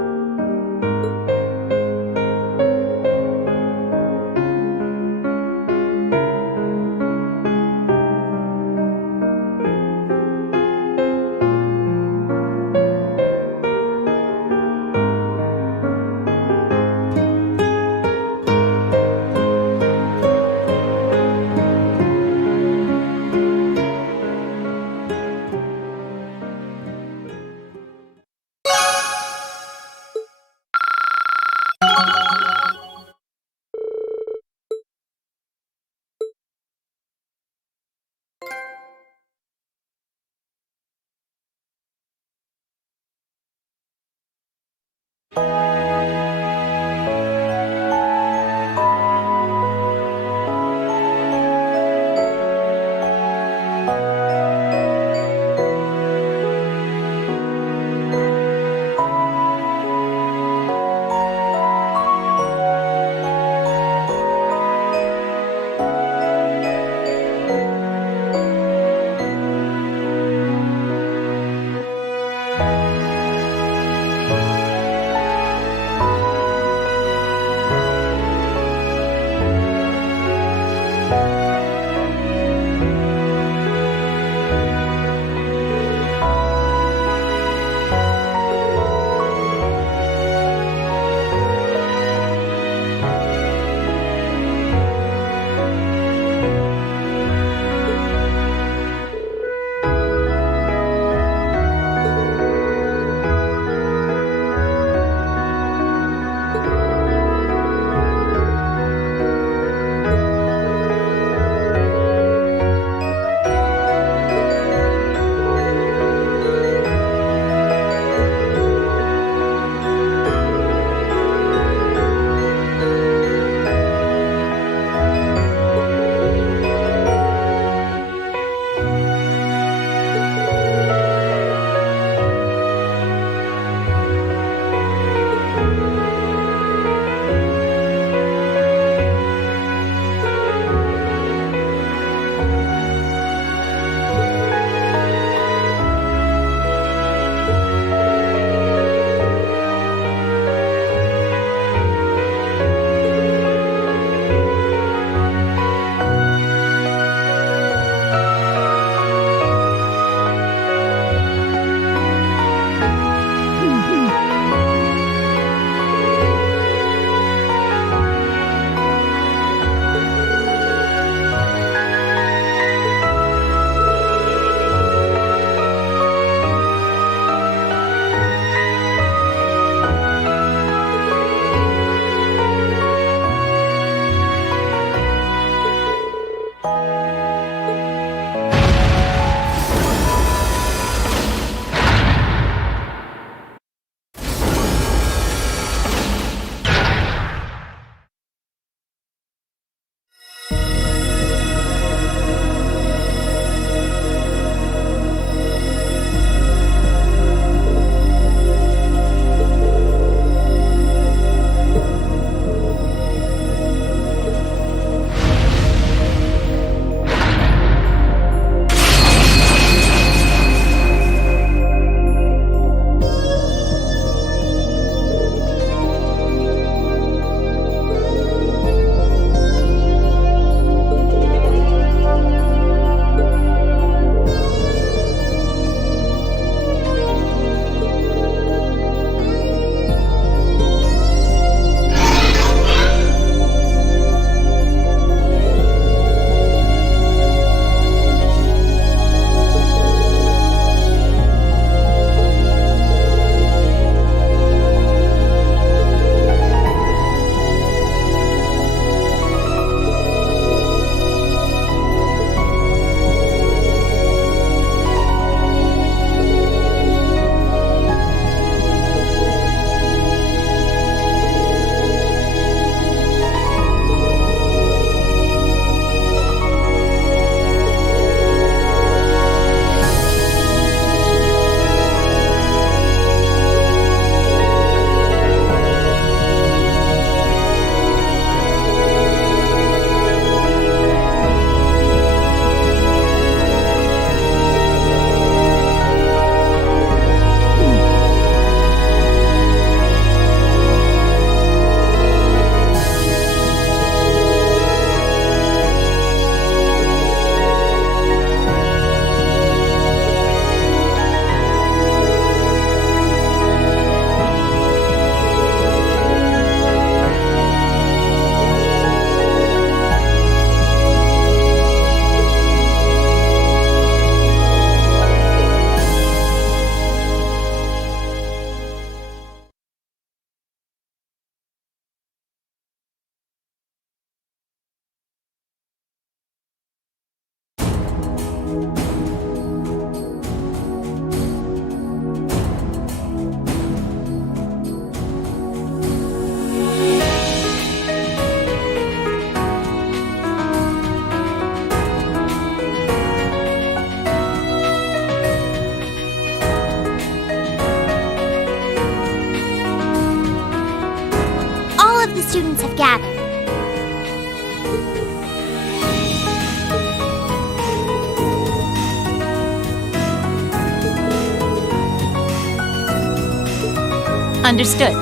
Understood.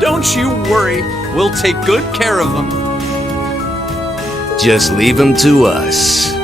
Don't you worry. We'll take good care of them. Just leave him to us.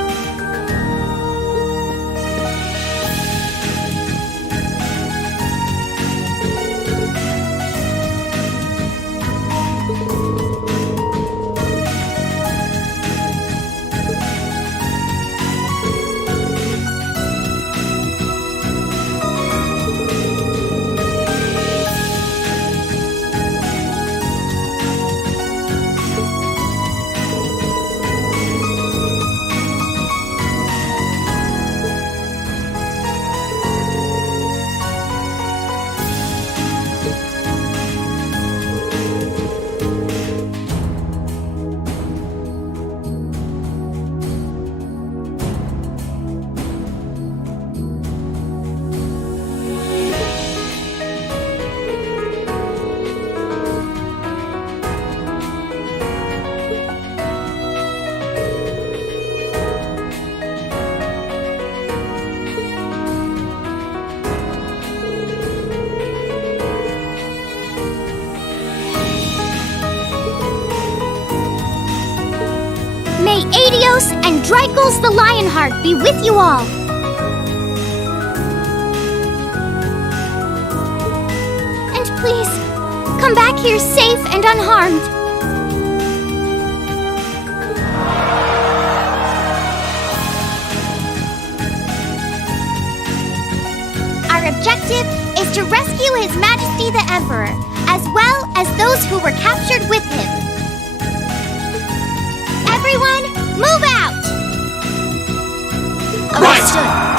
May Adios and Drycles the Lionheart be with you all! And please, come back here safe and unharmed. Our objective is to rescue His Majesty the Emperor, as well as those who were captured with him. Everyone, move out! Understood.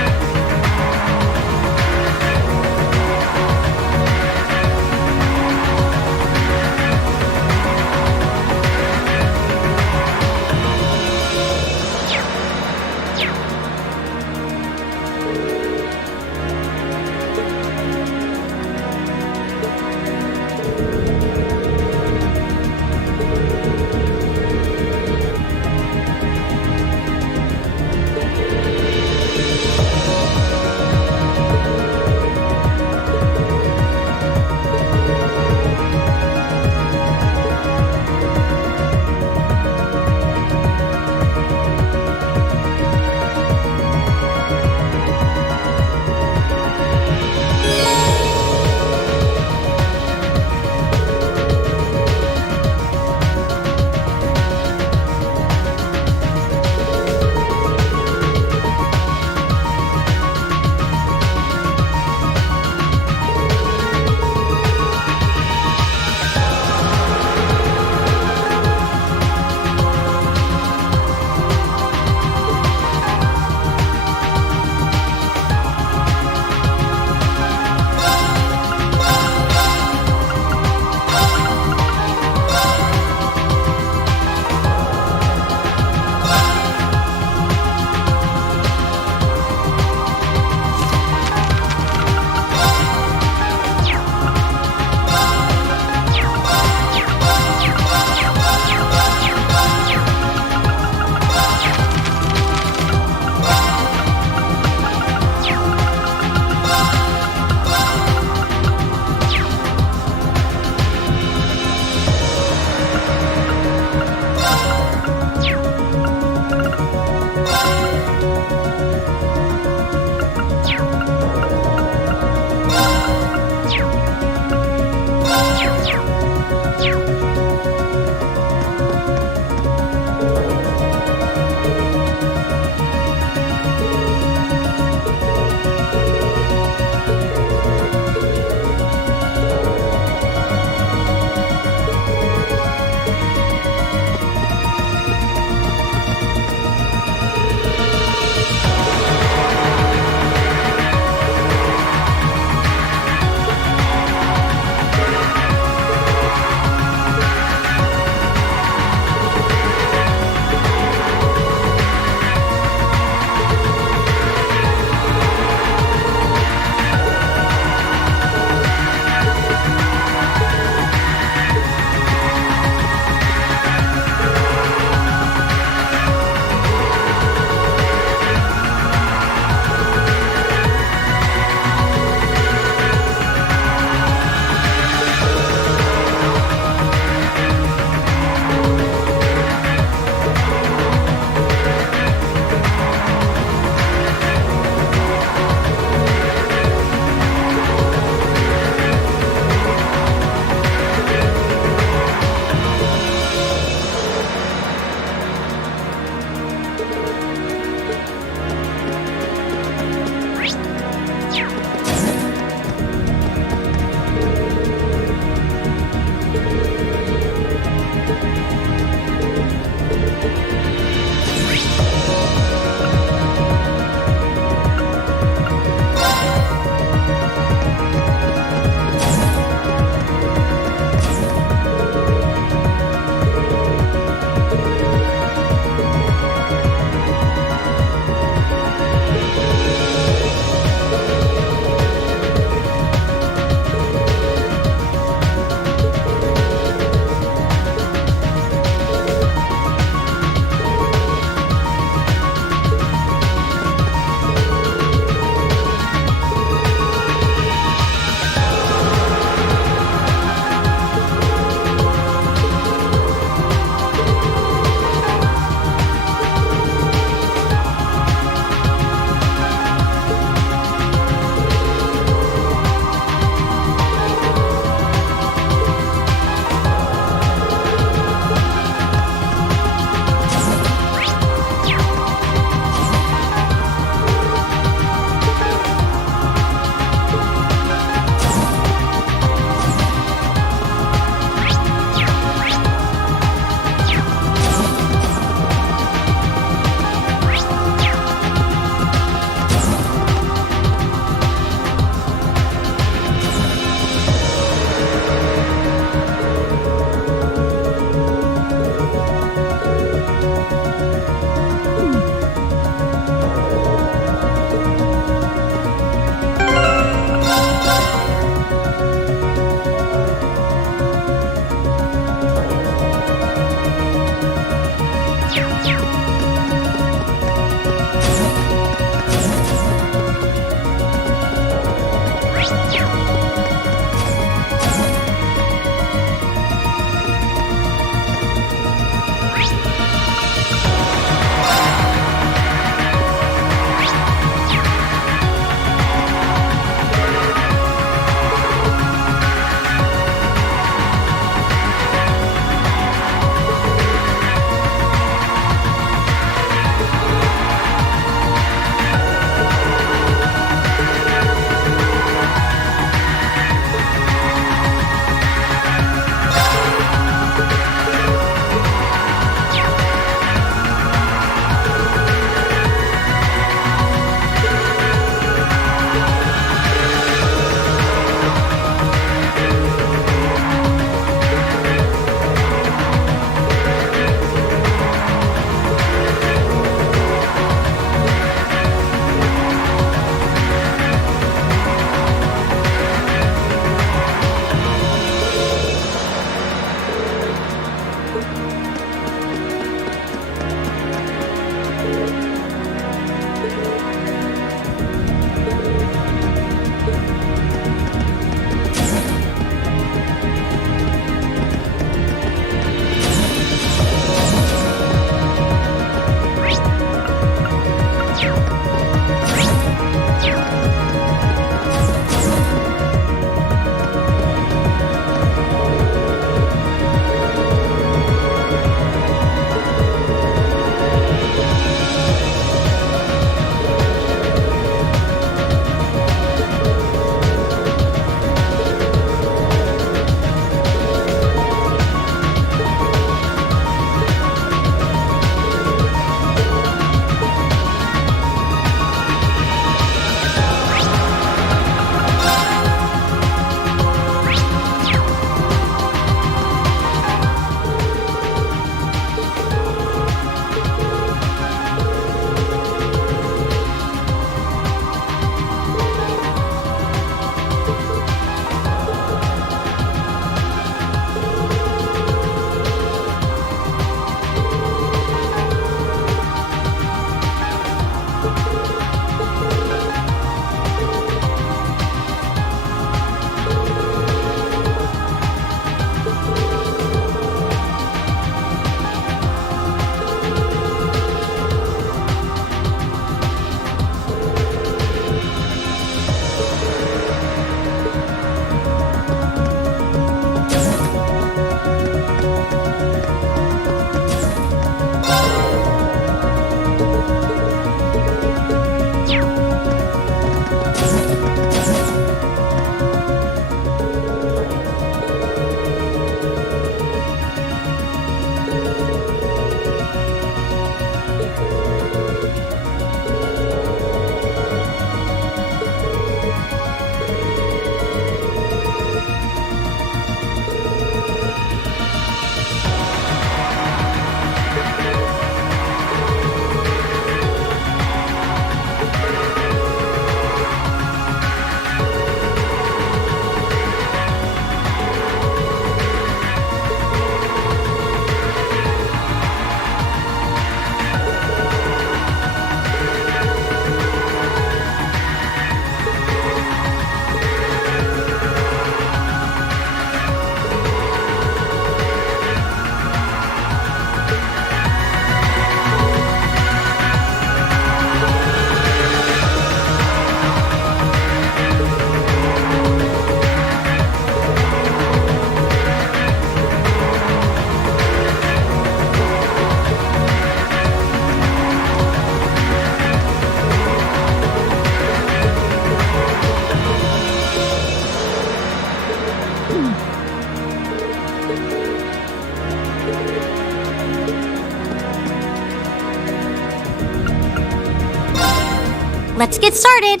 Let's get started.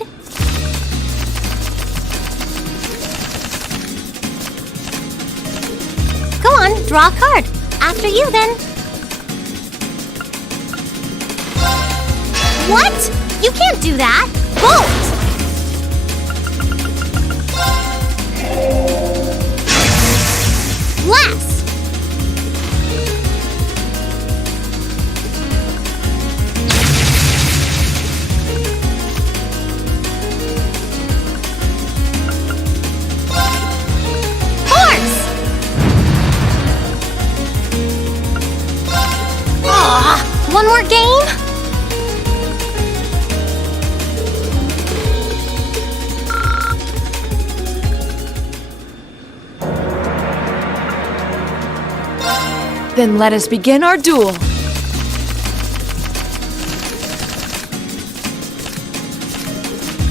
Go on, draw a card. After you, then. What? You can't do that. Bolt! Blast! One more game? Then let us begin our duel.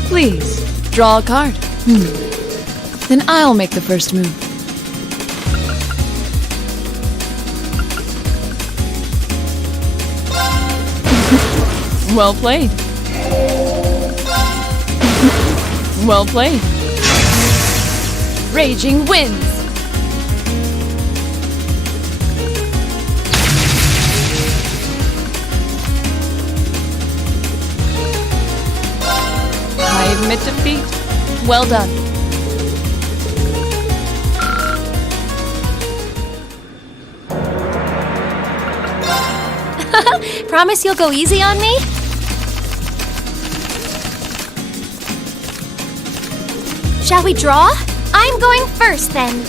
Please, draw a card. Then I'll make the first move. Well played. Well played. Raging wins. I admit defeat. Well done. Promise you'll go easy on me? Shall we draw? I'm going first, then.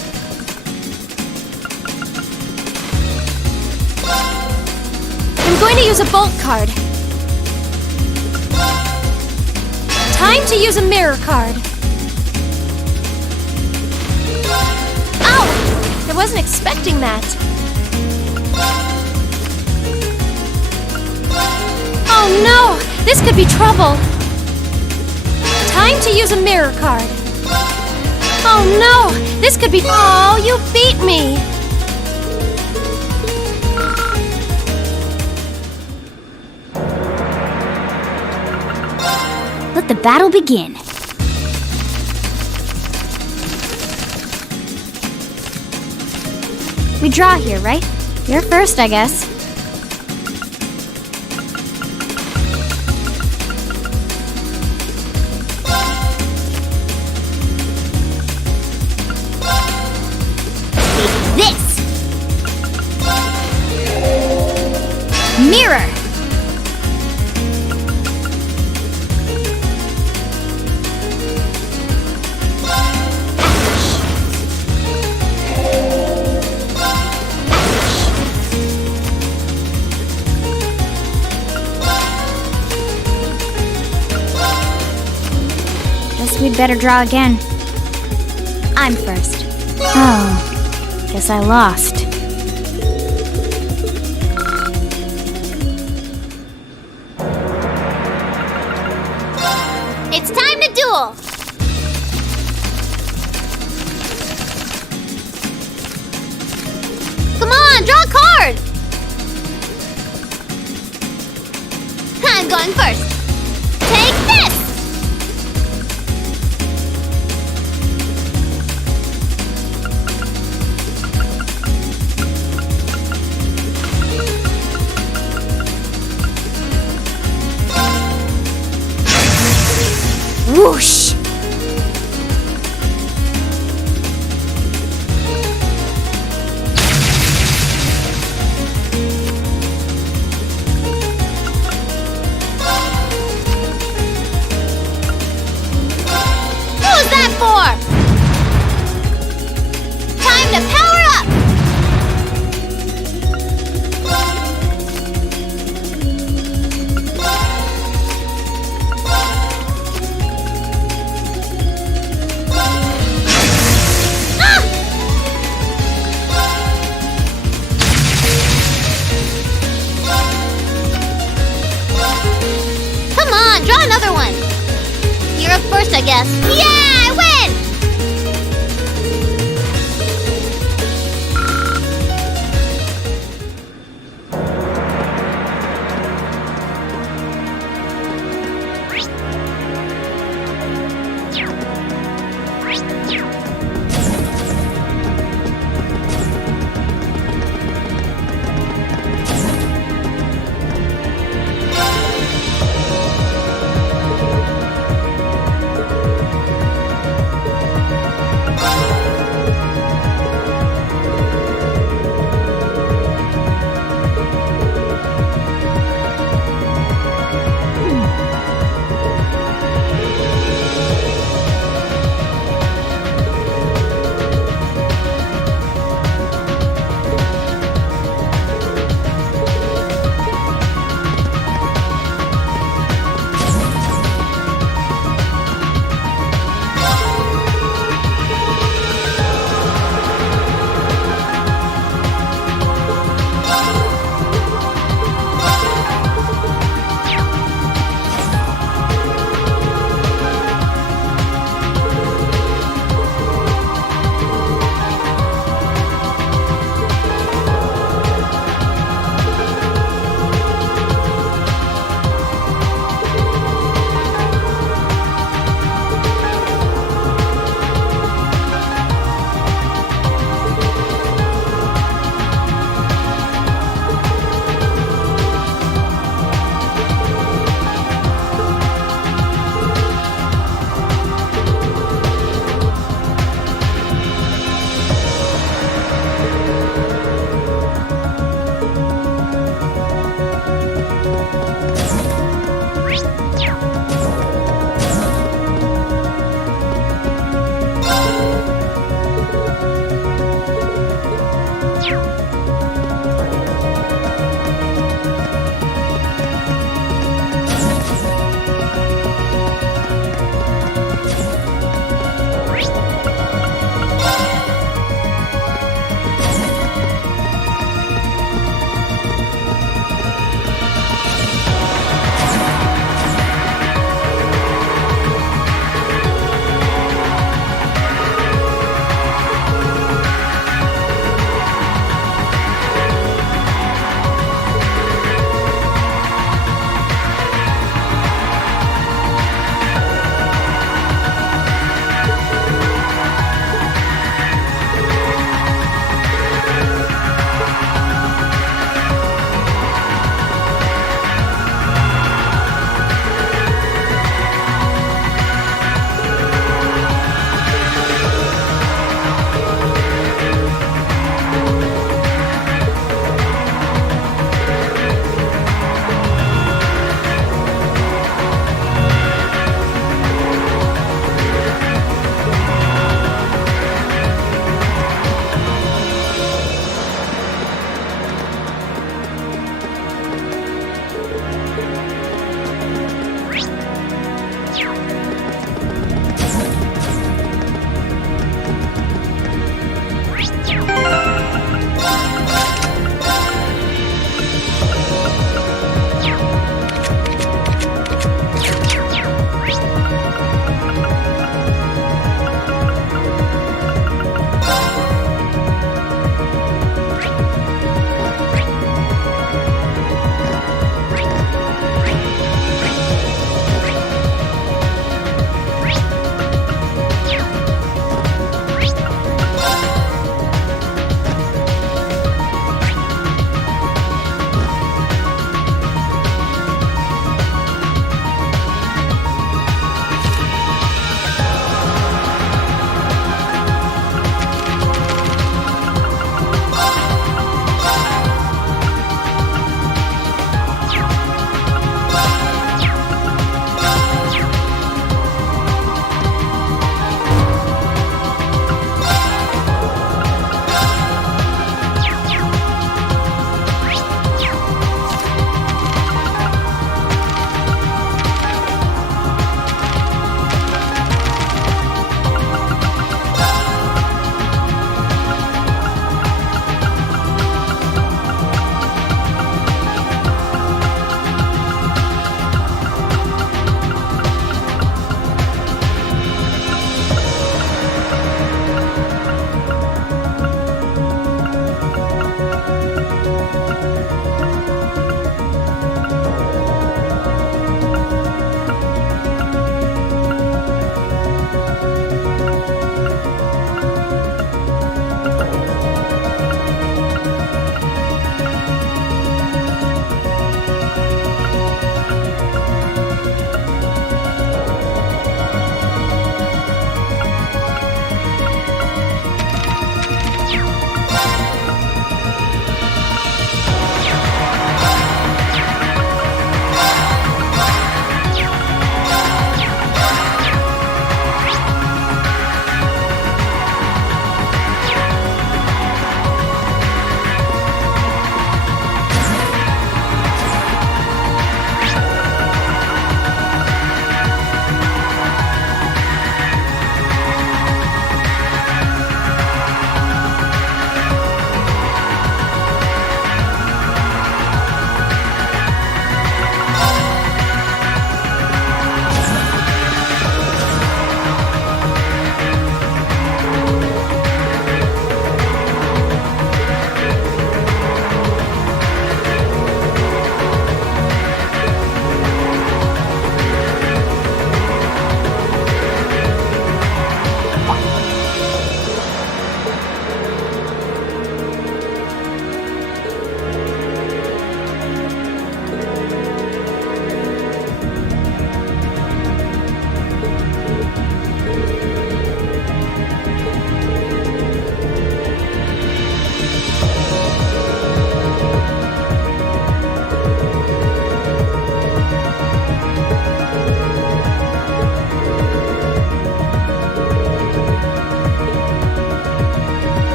I'm going to use a bolt card. Time to use a mirror card. Ow! I wasn't expecting that. Oh no! This could be trouble. Time to use a mirror card. Oh no! This could be... Oh, you beat me! Let the battle begin. We draw here, right? You're first, I guess. This! Mirror! Guess we'd better draw again. I'm first. Oh, guess I lost. It's time to duel! Come on, draw a card! I'm going first. Take this! Whoosh! Who's that for? Time to power up! Come on, draw another one. You're up first, I guess. Yay!